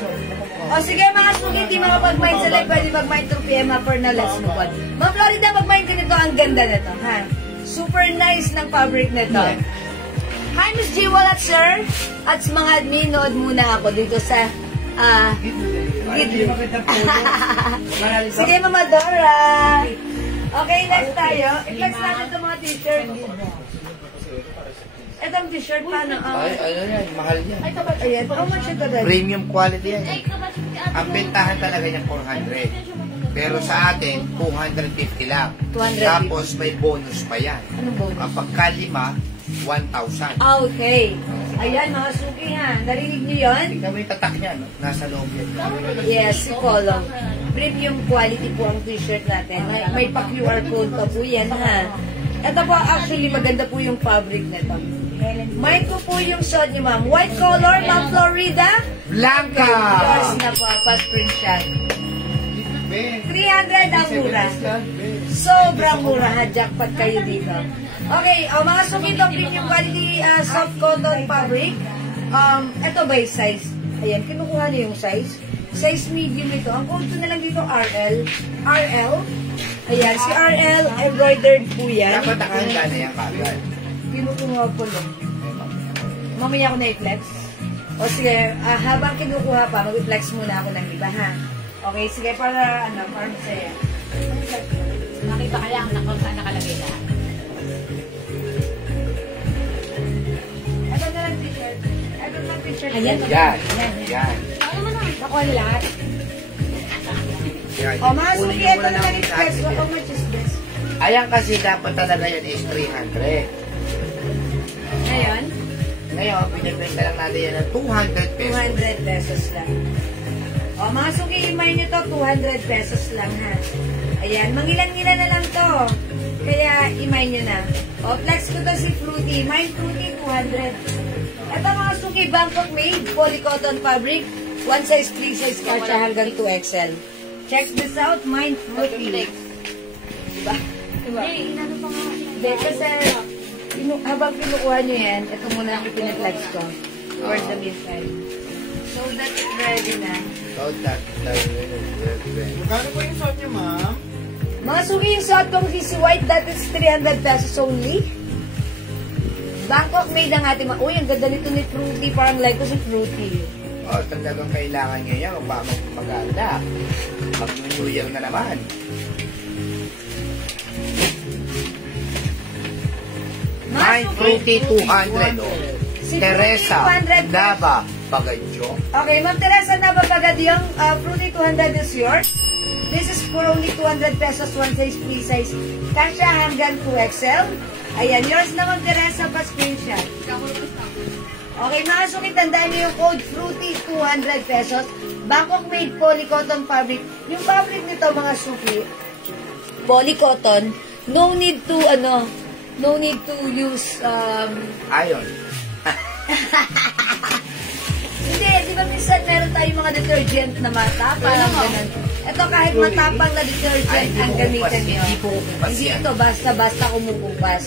O sige mga sugi, di makapag-mind sa live, pwede mag-mind through PM for na let's move on. Ma'am Florida, mag-mind ka nito, ang ganda nito, ha? Super nice ng fabric nito. Hi, Miss G. Walat, sir. At sa mga admin, nood muna ako dito sa Gidli. Sige, Mama Dora. Okay, next tayo. I-flex natin itong mga t-shirt. Itong t-shirt, paano? Ay, ano yan? Mahal yan. Ayan, how much ito dahil? Premium quality yan. Ang bentahan talaga niya 400. Pero sa atin, 250 lang. 250. Tapos may bonus pa yan. Anong bonus? Kapag kalima, 1,000. Okay. Ayan, mga suki ha. Narinig niyo yun? Tingnan mo yung tatak niya, no? Nasa loob yan. Yes, si Polo. Premium quality po ang t-shirt natin. May pa-QR code pa po yan ha. Ito po, actually, maganda po yung fabric nito. Mind ko po yung suot niyo, ma'am. White color, Ma'am Florida. Blanca! Yours na po, pa-screenshot. 300 ang mura. Sobrang mura ha. Jackpot kayo dito. Okay, mga suki ito, premium quality soft cotton fabric. Ito ba yung size? Ayan, kinukuha niyo yung size. Size medium ito. Ang code ko na lang dito, RL. Ayan, si RL, embroidered po yan. Dapat nakahanda na yan kagad. Kinukuha po lang. Mamaya ako na i-flex. O sige, habang kinukuha pa, mag-flex muna ako ng iba, ha? Okay, sige, para masaya. Makita ka lang na kung saan nakalagay lahat. Ito na lang t-shirt. Ayan. Yan. Nakuha nila lahat. Yan. O, mga Kunin suki, niyo ito muna naman ng i-flex. atin How yan. much is this? Ayan kasi dapat talaga yan is 300. Ngayon? Ngayon, binibenta lang natin yan ng 200 pesos. 200 pesos lang. O, mga suki, imay nyo to, 200 pesos lang, ha? Ayan, mangilan-ngilan na lang to. Kaya, imay nyo na. O, flex ko to si Fruity. Mine Fruity, 200. Ito, mga suki, Bangkok made, polycotton fabric. One size, 3 size kasha hanggang 2XL. Check this out, Mine Fruity. Diba? Hey, inano pa nga. Hindi, kasi habang kinukuha nyo yan, ito muna ang ipinag-flex ko for the meantime. So that it's ready na. So that. Magkano po yung suot niyo, ma'am? Mga suki yung suot kong CC White, that is 300 pesos only. Bangkok made ang ating uy, ang ganda nito ni Fruity, parang like ko si Fruity. Oh, talagang kailangan nyo yan kung baka maganda. Mag-New Year na naman. Mine Fruity 200. Oh. Si Teresa Fruity 200 Nava Bagadyo. Okay, Ma'am Teresa Nabapagad, yung Fruity 200 is yours. This is for only 200 pesos, one size, free size. Kasha hanggang 2XL. Ayan, yours na Ma'am Teresa, pa-screenshot. Okay, mga suki, tandaan niyo yung code Fruity 200 pesos. Bangkok made polycotton fabric. Yung fabric nito, mga suki, polycotton, no need to use, Ayon. hindi, di ba minsan meron tayong mga detergent na matapang, ganun. Ito kahit matapang na detergent ang gamitin nyo. Hindi po kukupas Hindi yan. ito basta-basta kumukupas.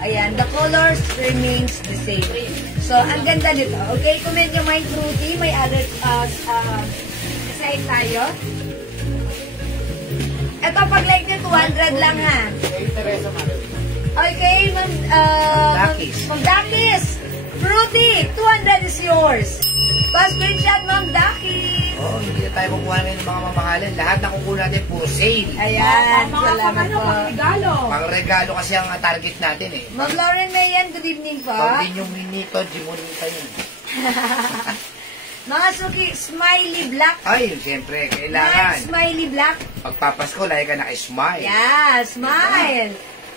Ayan, the colors remains the same. So, ang ganda nito. Okay, comment nyo may fruity, may other side tayo. Ito, pag like nyo, 200 lang ha. Okay, Dakis. Ma'am Dakis. Fruity, 200 is yours. Pa-screenshot, Ma'am Dakis. Oo, hindi na tayo kukuha ngayon ng mga mamahalin. Lahat na kukuha natin po sale. Ayan, salamat po. Regalo. Pang regalo kasi ang target natin eh. Ma'am Lauren Mayan, good evening po. Pag din yung minito, jimunita yun. Mga suki, smiley black. Ay, siyempre, Mine, kailangan. smiley black. Pagpapasko, lagi ka naka-smile. Yeah, smile.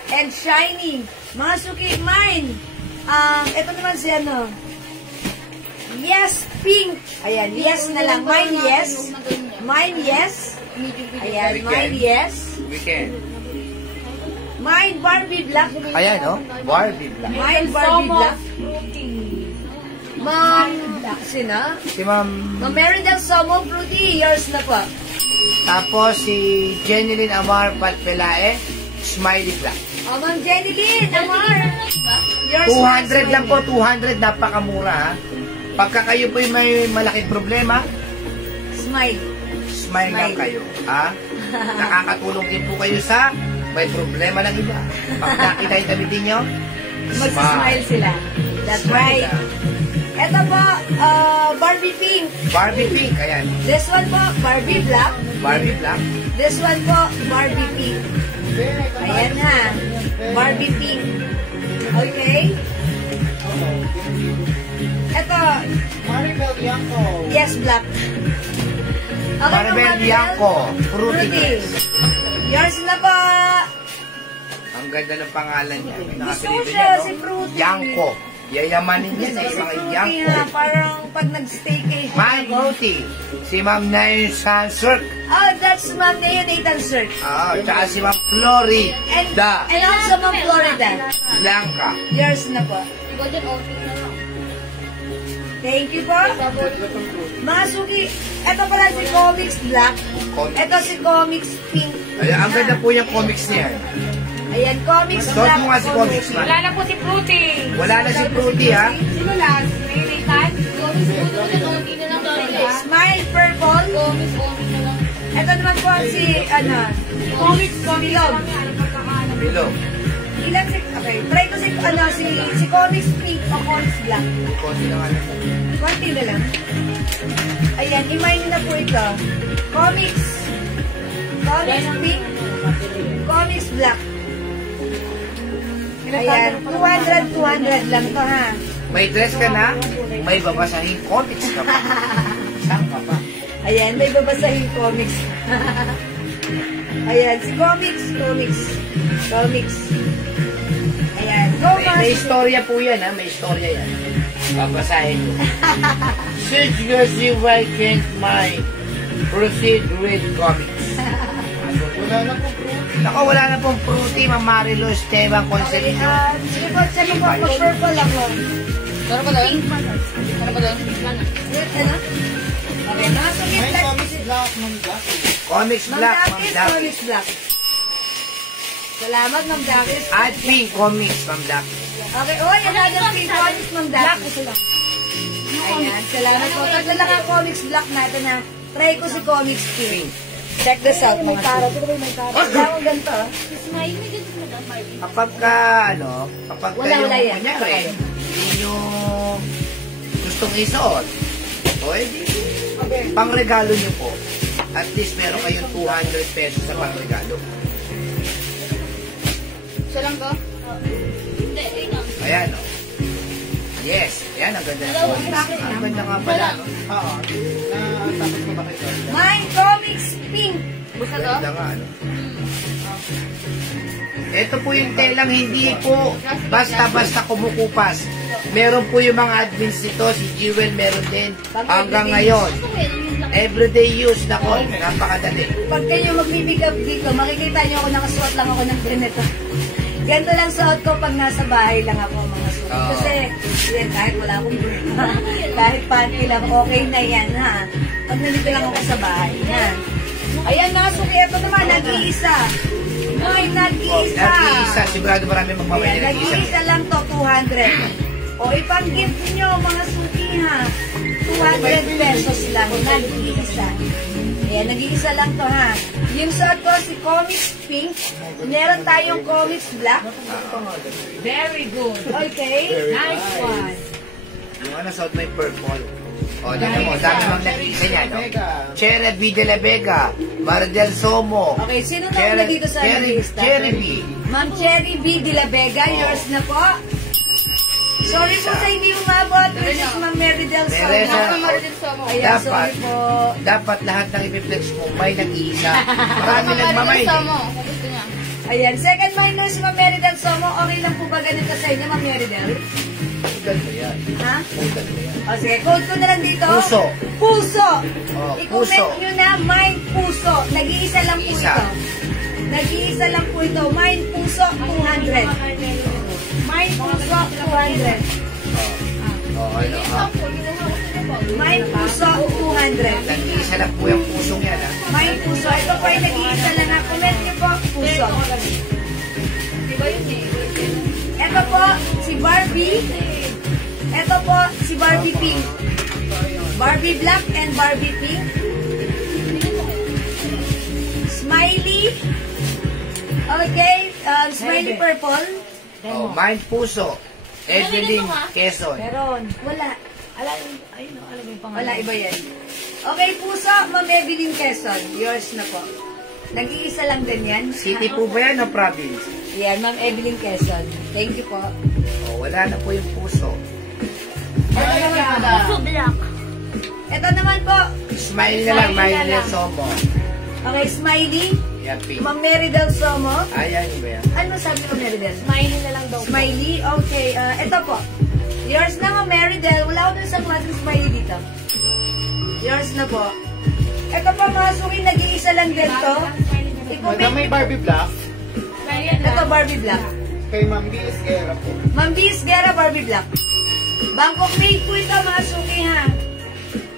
And shiny. Mga suki, mine. Ito naman si ano. Yes, pink. Ayan, yes na lang. Mine, yes. Mine, yes. Ayan, mine, yes. Weekend. Mine, Barbie black. Ayan, no? Barbie Black. Mine, Barbie black. Ma'am, sino? Si Ma'am... Ma'am Merindel Somo Fruity, yours na po. Tapos si Jeneline Amar Palpelae, Smiley Black. O, Ma'am Jenny Lynn, Amar. Yours na, 200 lang smiley. po, 200. Napakamura, ha? Pagka kayo po may malaking problema, Smile. smile lang kayo, ha? Nakakatulong din po kayo sa may problema ng iba. Pag nakita yung tabitin nyo, Mag-smile sila. That's right. Ito po, Barbie pink. Barbie pink, ayan. This one po, Barbie black. Barbie black. This one po, Barbie pink. Ayan ha. Barbie pink. Okay? Ito, Maribel Bianco. yes, black. Okay, Maribel Bianco, Fruity Fruity. Grace. Yours na po. Ang ganda ng pangalan niya. May Gusto ko nakapilito siya, niya, no? si Fruity. Yangko. Yayamanin niya Gusto na ko si yung mga Fruity Yangko. ha. Parang pag nag-staycation. My Fruity. Si Ma'am Nayon Sansirk. Oh, that's Ma'am Neo Nathan Sir. Tsaka si Ma'am Flori. And Da. also Ma'am Florida. Blanca. Yours na po. Golden outfit na lang. Thank you po. Mga suki, ito pala si Comics Black. Comics. Ito si Comics Pink. Ayan, ang ganda po yung comics niya. Ayan, Comics Suot Black. mo nga si Comics, ma'am. Wala na po si Fruity. Wala na si Fruity, ha? Sino last? Nathan? Gomis golden outfit na lang tayo. Smile Purple. Gomis outfit na lang. Ito naman po si, ano, Comics, Bilog. Hello. Ilan si, okay, try ko si, ano, si Comics Pink o Comics Black. Konti lang ano. Konti na lang. Ayan, i-mine na po ito. Comics Pink, Comics Black. Ayan, 200 lang to ha. May dress ka na, may babasahin comics ka pa. Saan ka pa? Ayan, may babasahin comics. Ayan, si Comics. Ayan, go May mas. istorya po yan, ha? May istorya yan. Babasahin ko. Seriously, why can't my proceed with comics? Wala na po bro. Ako, wala na pong Fruity, Ma'am Marilo Esteban Okay, Concepcion. sige po, check po, mag-purple ako. Ano ba doon? Ano ba doon? Wait, ano? Okay, nakasugit May lang. comics black, Ma'am Jackie. Comics Ma'am Black, Ma'am Dakis, Dakis. Comics Black. Salamat, Ma'am Dakis. At Pink Comics, Ma'am Dakis. Okay, oy, another pink comics, Ma'am Dakis. Ayan, salamat po. Tatlo lang ang Comics Black natin ha. Try ko si Comics Pink. Check this out, mga suki. Wala akong ganito. ah. Smile, may ganito na lang, Marvin. Kapag kapag Wala, kayo, wala yan. kunyari, hindi nyo gustong isuot, o edi, pang regalo nyo po. At least meron kayong 200 pesos sa pang regalo. Siya lang ba? Hindi, ikaw. Ayan, o. Yes, ayan, ang ganda na po. Ang ganda nga pala, no? Oo. Tapos ko ba kayo? My Comics Pink. Buka to? Ganda nga, ano? Ito po yung telang hindi po basta-basta kumukupas. Meron po yung mga admins nito, si Jewel meron din. Hanggang ngayon, everyday use na ko, napakadali. Pag kayo mag-pick up dito, makikita nyo ako nakasuot lang ako ng ganito. Ganito lang suot ko pag nasa bahay lang ako mga suot. Oo. Kasi yan, kahit wala akong kahit panty lang, okay na yan ha. Pag nandito lang ako sa bahay, yan. Ayan mga suki, ito naman, nag-iisa. May nag-iisa. Nag-iisa. Sigurado marami magmamay Ayan, na nag-iisa. nag-iisa lang to, 200. O, ipang-gift nyo, mga suki ha. 200 pesos lang, nag-iisa. Ayan, nag-iisa lang to ha. Yung suot ko, si Comics Pink. Meron tayong Comics Black. Very good. Okay. Nice one. Yung ano, suot may purple. O, dito mo, dami mong nag-iisa niya, no? Cherry B. de la Vega, Mardel Somo. Okay, sino na dito sa lista? Cherry B. Ma'am Cherry B. de la Vega, yours na po. Sorry po sa hindi umabot. This is Ma'am Mary Del Sol. Teresa. Ayan, sorry po. Dapat lahat ng ipiplex mo, may nag-iisa. Marami nagmamay. Ayan, second minor si Ma'am Mary Del Somo. Okay lang po ba ganun ka sa inyo, Ma'am Mary Del? Ugal mo yan. Ha? Ugal mo yan. O sige, code ko na lang dito. Puso. Puso. Oh, I-comment puso. nyo na, mind puso. Nag-iisa lang po Isa. ito. Nag-iisa lang po ito. Mind puso, 200. Mind puso, 200. Ano, ha? Mind puso, 200. Nag-iisa lang po yung pusong yan, ha? Mind puso. Ito po ay nag-iisa lang ha. Comment nyo po, puso. Ito po, si Barbie. Ito po, si Barbie Pink. Barbie Black and Barbie Pink. Smiley. Okay, Smiley Purple. Oh, mind puso. Evelyn Quezon. Meron. Wala. Alam mo yung pangalan. Wala, iba yan. Okay, puso, Ma'am Evelyn Quezon. Yours na po. Nag-iisa lang din yan. City po ba yan o province? Yan, Ma'am Evelyn Quezon. Thank you po. Oh, wala na po yung puso. Puso black. Ito naman po. Smile na lang, Mardel Somo. Okay, Smiley. Yan, pink. Ma'am Mary Del Somo. Ayan, ba yan? Ano sabi ko, Mary Del? Smiley na lang daw. Smiley. Okay, ito po. Yours na, Ma'am Mary Del. Wala ko dun sa klaseng smiley dito. Yours na po. Ito po, mga suki, nag-iisa lang din to. Madam, may Barbie Black. Ito, Barbie Black. Kay Ma'am B. Esguerra po. Ma'am B. Esguerra, Barbie Black. Bangkok made po ito, mga suki, ha.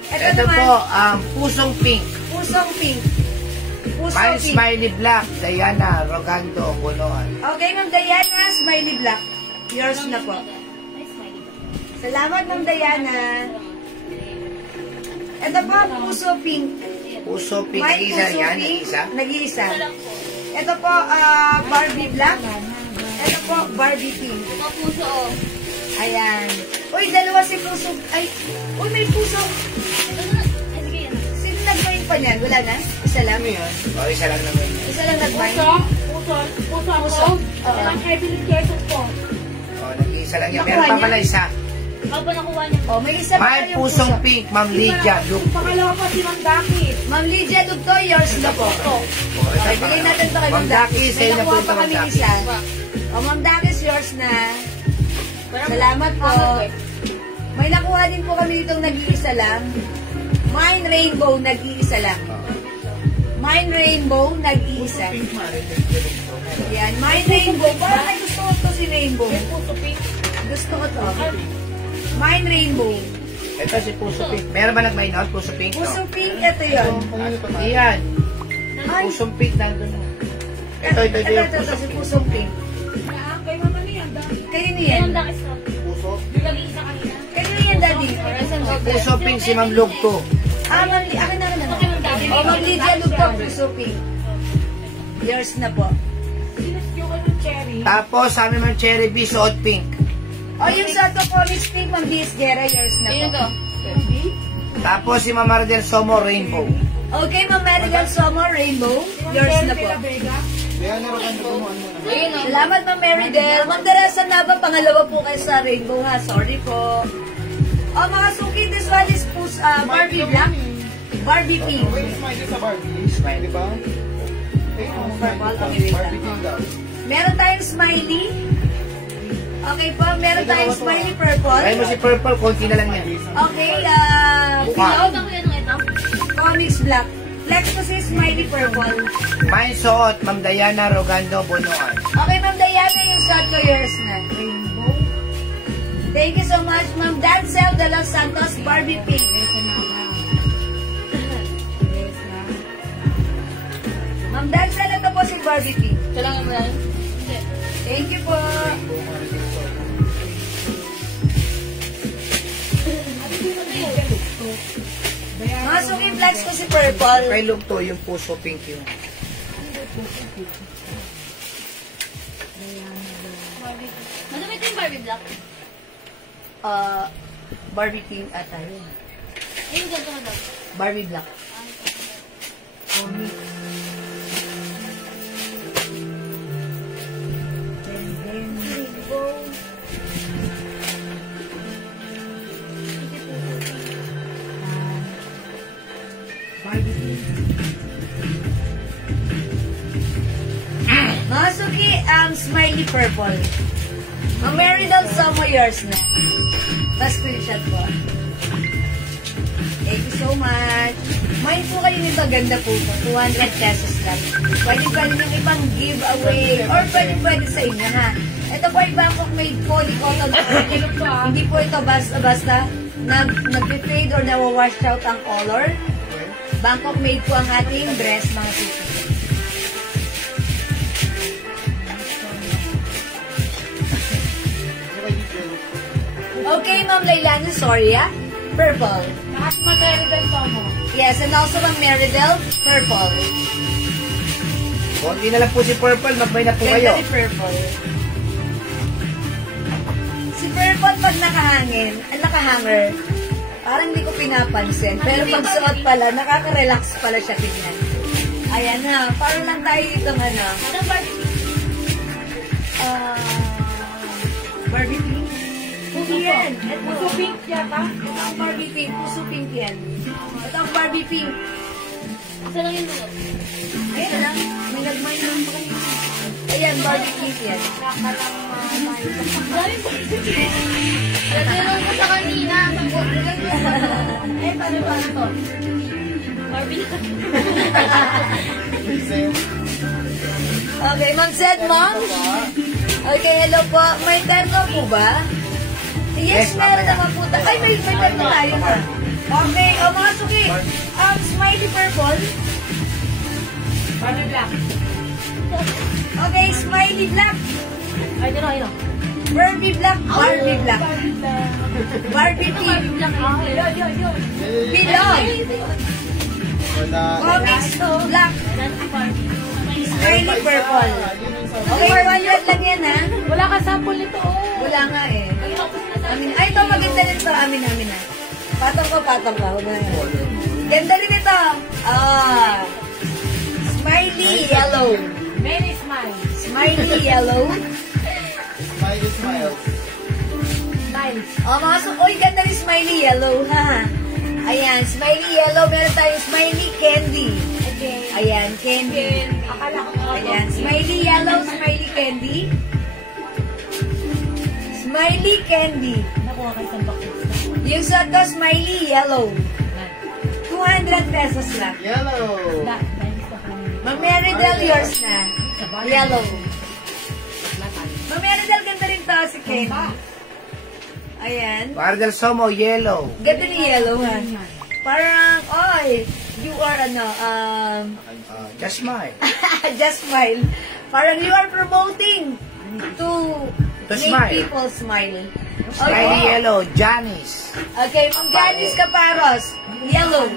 Ito Ito naman, po, pusong pink. pusong pink. Pusong Mine pink. Smiley Black, Diana Rogando, Bunoan. Okay, Ma'am Diana, Smiley Black. Yours na po. Salamat, Ma'am Diana. Ito po, puso pink. Puso pink, May isa puso yan, pink. isa. Nag-iisa. Ito po, Barbie Black. Ito po, Barbie pink. Ito puso, oh. Ayan. Uy, dalawa si puso. Ay, uy, may puso. Ito na. Ay, sige yan. Sino nag-join pa niyan? Wala na? Isa lang? O, isa lang naman. Isa lang nag-join? Puso Puso. ako. Oo. Ang Evelyn Quezon po. O, nag-iisa lang yan. Nakuha Meron pa niya? pala isa. Ako pa nakuha niya. Oh, may isa pa May kayong pusong puso. pink, Ma'am Lydia. Look. Pangalawa po si Ma'am Dakit. Ma'am Lydia Lugto, yours na po. Okay, bigay natin ito kay Ma'am Ma'am Daki, Dakis. May sa'yo na po nakuha ito, pa Ma'am kami Daki. isa. O, Ma'am Dakis, yours na. Salamat po. May nakuha din po kami ditong nag-iisa lang. Mine Rainbow, nag-iisa lang. Mine Rainbow, nag-iisa. Yan, Mine Rainbow. Parang may gusto ko to si Rainbow. Puso pink. Gusto ko to. Mine Rainbow. Ito si Puso Pink. Meron ba nag-minor? Puso Pink, no? Puso pink, ito yun. Iyan. Ay, Pusong Pink nandun na. Ito yung ito, Puso si Pusong Pink. Kay Mama niya. Kayo niyan. Ang daki sa Puso. nag-iisa kanina. Kayo niyan, Daddy. Puso Pink si Ma'am Lugto. Akin na rin na. O, Ma'am Lydia Lugto, Puso Pink. Yours na po. Yung ano, Cherry. Tapos, sa amin Ma'am Cherry B, suot pink. O, yung sa to, Comics Pink, Ma'am Liz Guerra, yours na Ayun po. to. Tapos si Ma'am Mardel Somo, Rainbow. Okay, Ma'am Marigal Somo, Rainbow, yours na po. Kaya naroon ko mo ano na. Ayun, oh. Salamat, Ma'am Marydel. Ma'am Teresa na ba? Pangalawa po kayo sa Rainbow, ha? Sorry po. O, mga suki, this one is Barbie Black. Barbie Pink. Wait, smile sa Barbie. Smile. Di ba? Eh, Purple. Barbie din daw. Meron tayong smiley. Okay po, meron tayong smiley purple. Kaya mo si Purple, konti na lang yan. Okay, Pinawag ako yan ng ito. Comics Black. Flex po si smiley purple. Mine suot, Ma'am Diana Rogando, Bunoan. Okay, Ma'am Diana, yung shot ko yours na. Rainbow. Thank you so much, Ma'am Dancel de los Santos, Barbie Pink. Barbie pink. Kailangan mo lang. Hindi. Thank you po. Mga suki vlogs ko si Purple. Kay Lug to, yung puso pink yun. Madami ito yung Barbie Black. Barbie pink ata yun. Ayun, ganito na daw. Barbie black. Mga suki, smiley purple. Ang Meridal Samo yours na. Tapos screenshot po. Thank you so much. Mine po kayo nito, ganda po po. 200 pesos lang. Pwede yung ibang giveaway or pwede sa inyo ha. Ito po ay Bangkok made poly cotton. Hindi po ito basta-basta nag-fade or nawawash out ang color. Bangkok made po ang ating dress, mga suki. Okay, Ma'am Lailani, sorry ah. Purple. At Meridal Samo. Yes, and also Ma'am Meridel, purple. Konti na lang po si Purple, magbay na po kayo. Ganda ni Purple. Si Purple pag nakahanger, parang hindi ko pinapansin. Pero pag suot pala, nakaka-relax pala siya tignan. Ayan na, parang lang tayo dito ano. Anong Barbie? Barbie pink. Puso yan. Puso pink yata. Ito ang Barbie pink. Puso pink yan. Ito ang Barbie pink. Isa lang yung dulo. Ayan na. May nagmay lang po. Ayan, Barbie pink yan. Dami po. Nagkaroon ko sa kanina. Eh, paano to? Barbie na. Okay, Ma'am said, Ma'am. Okay, hello po. May terno po ba? Yes, meron naman po. Ay, may terno tayo na. Okay, mga suki. Smiley purple. Barbie Black. Okay, smiley black. Ay, ayun. Barbie black. Barbie black. Barbie pink. Barbie Black. Yun. Bilog. Wala. Comics black. Wala na si Barbie. Smiley purple. Okay, 100 lang yan ha. Wala ka sample nito, oh. Wala nga eh. Amin. Ay, ito maganda nito. Amin na. Patong ko. Huwag na yan. Ganda rin ito. Smiley yellow. Many smiles. Smiley yellow. Smiley smiles. Smiles. Uy, ganda rin smiley yellow, ha? Ayan, smiley yellow. Meron tayong smiley candy. Okay. Ayan, candy. Akala ko Ayan, smiley yellow, smiley candy. Smiley candy. nakuha kayo sa bakit. Yung suot ko, smiley yellow. 200 pesos lang. Yellow. Ma'am Meridel, yours na. Yellow. Ma'am Meridel, ganda rin to si Kenny. Ayan. Meridel Samo, yellow. Ganda ni yellow, ha? Parang, oy, you are, Just smile. just smile. Parang you are promoting to make smile. people smile. Smiley yellow, Janice. Okay, Ma'am Janice Caparos, yellow.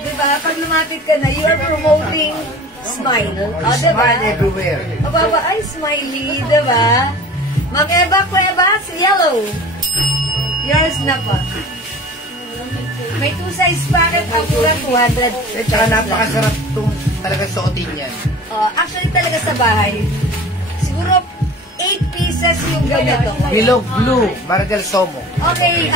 Diba, pag lumapit ka na, you are promoting smile. O, diba? Smile everywhere. O, baba, ay, smiley, diba? Ma'am Eva Cuevas, yellow. Yours na po. May 2-size packet, akura 200. Eh, tsaka napakasarap itong talaga suotin yan. Actually, talaga sa bahay, siguro 8 pieces yung ganito. Bilog blue, Meridel Samo. Okay,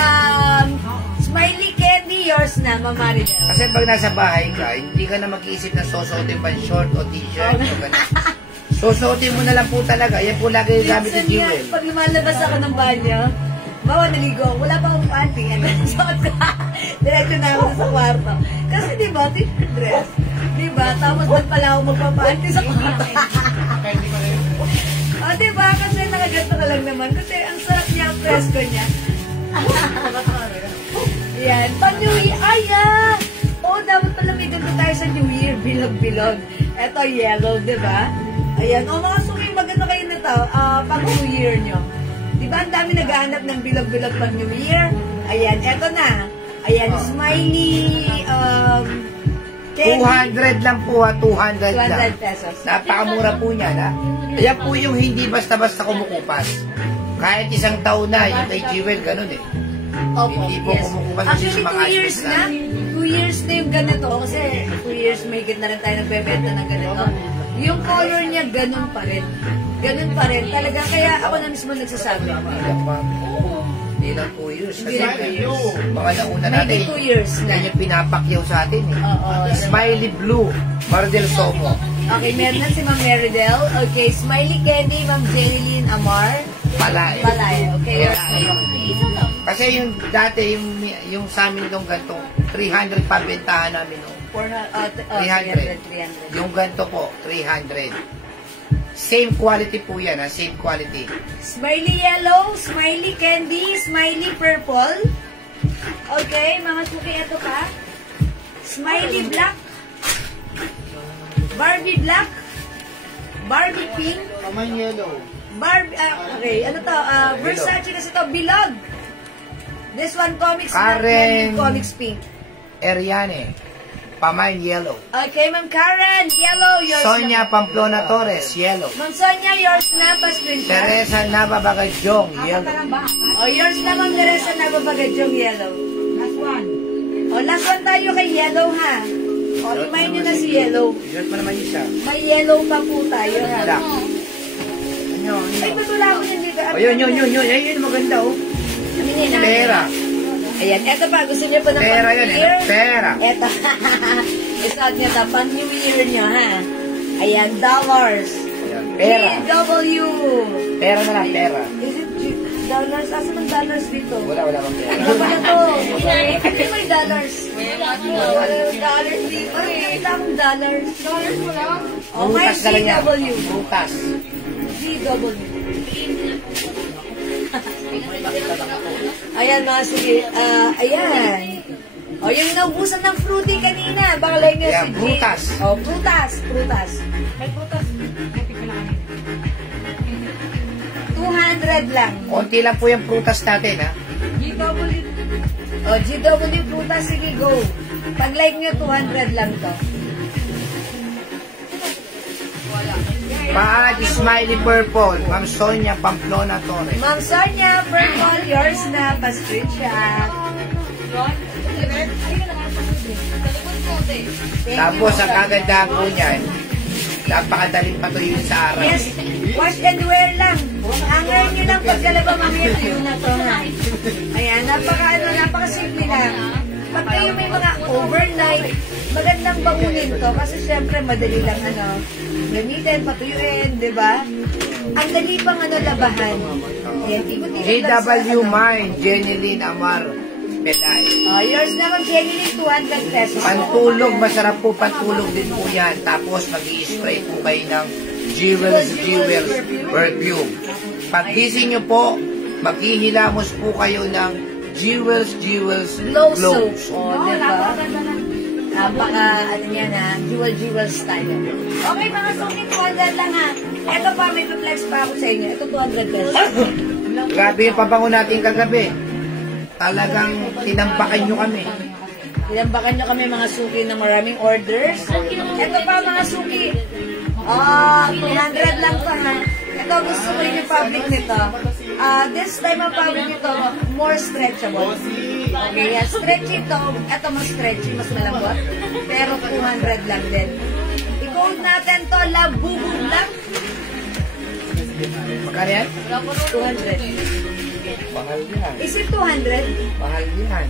smiley candy, yours na, Ma'am Meridel. Kasi pag nasa bahay ka, hindi ka na mag-iisip na susuotin pa short o t-shirt o ganun. Susuotin mo na lang po talaga. Yan po lagi yung gamit ni Minsan nga, Jewel. pag lumalabas ako ng banyo, bawa naligo, wala pa akong panty. Ano, suot ko. Diretso na ako sa kwarto. Kasi diba, t-shirt dress. Diba? Tapos doon pala ako magpapanty sa kwarto. O diba? Kasi nakaganto ka lang naman. Kasi ang sarap niya, ang presko niya. Yan. Pag New Year, dapat pala may ganito tayo sa New Year. Bilog-bilog. Ito, yellow, di ba? Ayan. O, mga suki, maganda kayo na to. Pag New Year nyo. Di ba ang dami naghahanap ng bilog-bilog pag New Year? Ayan, eto na. Ayan, smiley, 200 lang po ha, 200 lang. 200 pesos. Napakamura po niya, ha? Ayan po yung hindi basta-basta kumukupas. Kahit isang taon na, yung kay Jewel, ganun eh. Opo, Hindi po yes. kumukupas. Actually, Mga 2 years items na. 2 years na yung ganito. Kasi 2 years, may na rin tayo nagbebenta ng ganito. Yung color niya, ganun pa rin. Ganun pa rin. Talaga, kaya ako na mismo nagsasabi. Hindi lang 2 years. Hindi lang 2 years. Mga nauna natin. Maybe 2 years na. Yan yung pinapakyaw sa atin eh. Oo. Smiley Blue, Mardel Somo. Okay, meron na si Ma'am Meridel. Okay, Smiley Candy, Ma'am Jeneline Amar. Palay. Balay. Okay, Kasi yung dati, yung sa amin itong ganito, 300 pa bentahan namin. No? 300. 300. Yung ganito po, 300. Same quality po yan, ha? Same quality. Smiley Yellow, Smiley Candy, Smiley Purple. Okay, mga suki, ito pa. Smiley Black. Barbie Black. Barbie Pink. Paman yellow. Barbie, okay, ano to? Versace kasi to, Bilog. This one, Comics Karen. Comics Pink. Eriane, Pamain Yellow. Okay, Ma'am Karen, Yellow, yours Sonia na. Pamplona Torres, Yellow. Ma'am Sonia, yours na, pa-screenshot. Teresa Nababagajong, Yellow. O, yours na, Ma'am Teresa, nababagadyong Yellow. Last one. O, last one tayo kay Yellow, ha? O, remind nyo na si Yellow. Yun pa naman isa. May yellow pa po tayo, ha? Wala. Ay, batula ko na dito. O, yun. Ayun, maganda, oh. Aminin na. Pera. Ayan, eto pa. Gusto niyo pa ng Pera pang yun, New Year? pera. Eto. Isuot niyo na pang New Year niyo, ha? Ayan, dollars. Ayan, pera. DW. Pera na lang, pera. Is it dollars? Asan ang dollars dito? Wala bang pera. Ano ba na to? Ano yung may dollars? Wala dollars dito. Parang nakita akong dollars. Dollars mo lang? Oh, may Butas na lang yan. DW. Butas. DW. Ayan mga sige. Ayan. O, yung naubusan ng fruity kanina. Bakalay nyo Ayan, si Jay. prutas. O, prutas. May prutas. 200 lang. Konti lang po yung prutas natin, ha? GW. O, GW prutas. Sige, go. Pag like nyo, 200 lang to. Paad Smiley Purple, Ma'am Sonia Pamplona Torres. Ma'am Sonia, purple, yours na. Pa-screenshot. Tapos, ang kagandahan po niyan, napakadaling patuloy sa araw. Yes, wash and wear lang. Hangarin nyo lang pagkalaba mamaya yun na to, ha? Ayan, napaka-simple lang. Pag kayo may mga overnight, magandang bangunin to kasi syempre madali lang gamitin, patuyuin, di ba? Ang dali pang labahan. Ayan, ikot-ikot lang JW Mine, Jeneline Amar, Pelay. Yours naman, Jenny, 200 pesos. Pantulog, masarap po pantulog din po yan. Tapos mag-i-spray po kayo ng Jewels perfume. Pag-gising nyo po, maghihilamos po kayo ng Jewels Glow Glow. soap. O, di ba? Napaka, jewel style. Okay, mga suking 200 lang, ha? Ito pa, may flex pa ako sa inyo. Ito, 200 pesos. Grabe yung pabango natin kagabi. Talagang tinambakan nyo kami. Tinambakan nyo kami, mga suki, na maraming orders. Ito pa, mga suki. 200 lang to, ha? Ito, gusto ko yung fabric nito. This time ang fabric nito, more stretchable. Okay, yan. Stretchy ito. Ito mas stretchy, mas malambot. Pero 200 lang din. I-code natin to, Labubu lang. Magkano yan? 200. Mahal yan. Is it 200? Mahal yan.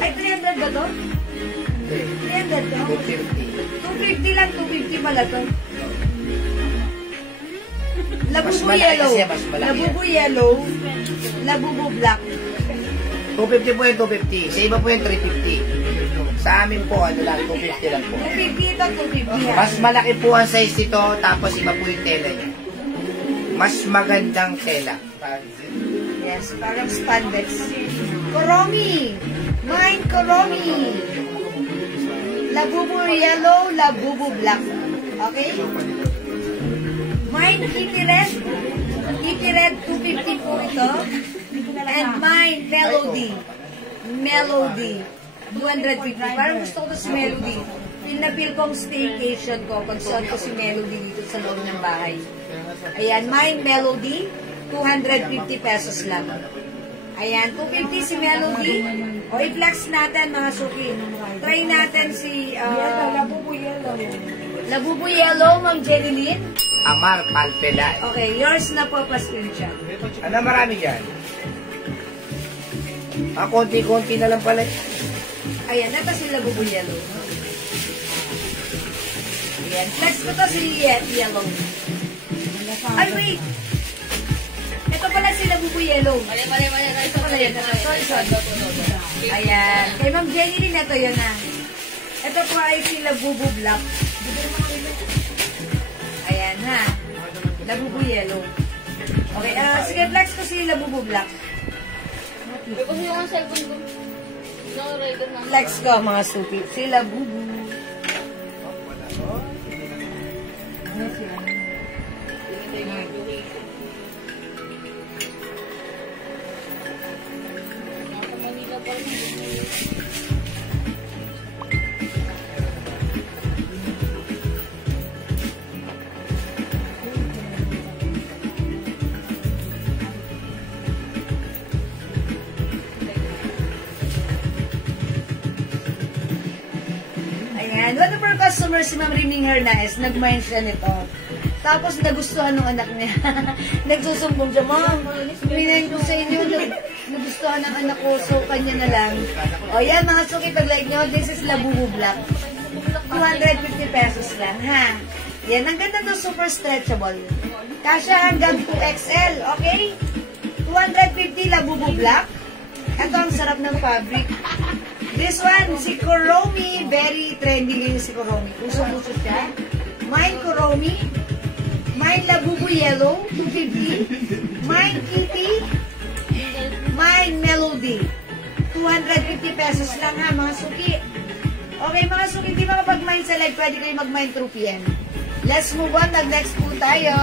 Ay, 300 ba to? 300 to? 250. 250 lang, 250 pala to. Mas Labubu malaki yellow. kasi, mas malaki Labubu yellow. Labubu black. 250 po yung 250. Sa iba po yung 350. Sa amin po, lang, 250 lang po. 250 ito, 250 ha. Mas malaki po ang size nito, tapos iba po yung tela niya. Mas magandang tela. Yes, parang spandex. Koromi. Mine Koromi. Labubu yellow, Labubu black. Okay? Mine, Kitty Red. Kitty Red, 250 po ito. And mine, Melody. Melody. 250. Parang gusto ko to si Melody. Feel na feel kong staycation ko pag suot ko si Melody dito sa loob ng bahay. Ayan, mine, Melody. 250 pesos lang. Ayan, 250 si Melody. O, i-flex natin mga suki. Try natin si Labubu Yellow, Ma'am Jeneline. Amar Palpelay. Okay, yours na po, Pastor Chan. Ano marami dyan? Konti-konti na lang pala. Ayan, ito si Labubu Yellow. Ayan, flex ko to si Yellow. Ay, wait! Ito pala si Labubu Yellow. Mali. Ito pala yun. Sorry. Ayan. Kay Ma'am Jeneline, ito yun na. Ito po ay si Labubu Black. Ayan ha. Labubu Yellow. Okay, sige, flex ko si Labubu Black. Kasi yung ang cellphone ko. No, rider na. Flex ko mga suki. Si Labubu. Ano siya? Manila pa rin. Ayan. One of our customers, si Ma'am Riming Hernandez, nag-mind siya nito. Tapos nagustuhan ng anak niya. Nagsusumbong siya, Ma'am, minayin ko sa inyo. Nagustuhan ng anak ko, so kanya na lang. O yan, mga suki, pag-like nyo, this is Labubu Black. 250 pesos lang, ha? Yan, ang ganda to, super stretchable. Kasya hanggang 2XL, okay? 250 Labubu Black. Ito ang sarap ng fabric. This one, si Kuromi. Very trending ngayon si Kuromi. Puso-puso siya. Mine Kuromi. Mine Labubu Yellow, 250. Mine Kitty. Mine Melody. 250 pesos lang ha, mga suki. Okay, mga suki, hindi makapag-mine sa live. Pwede kayo mag-mine through PM. Let's move on. Nag-next po tayo.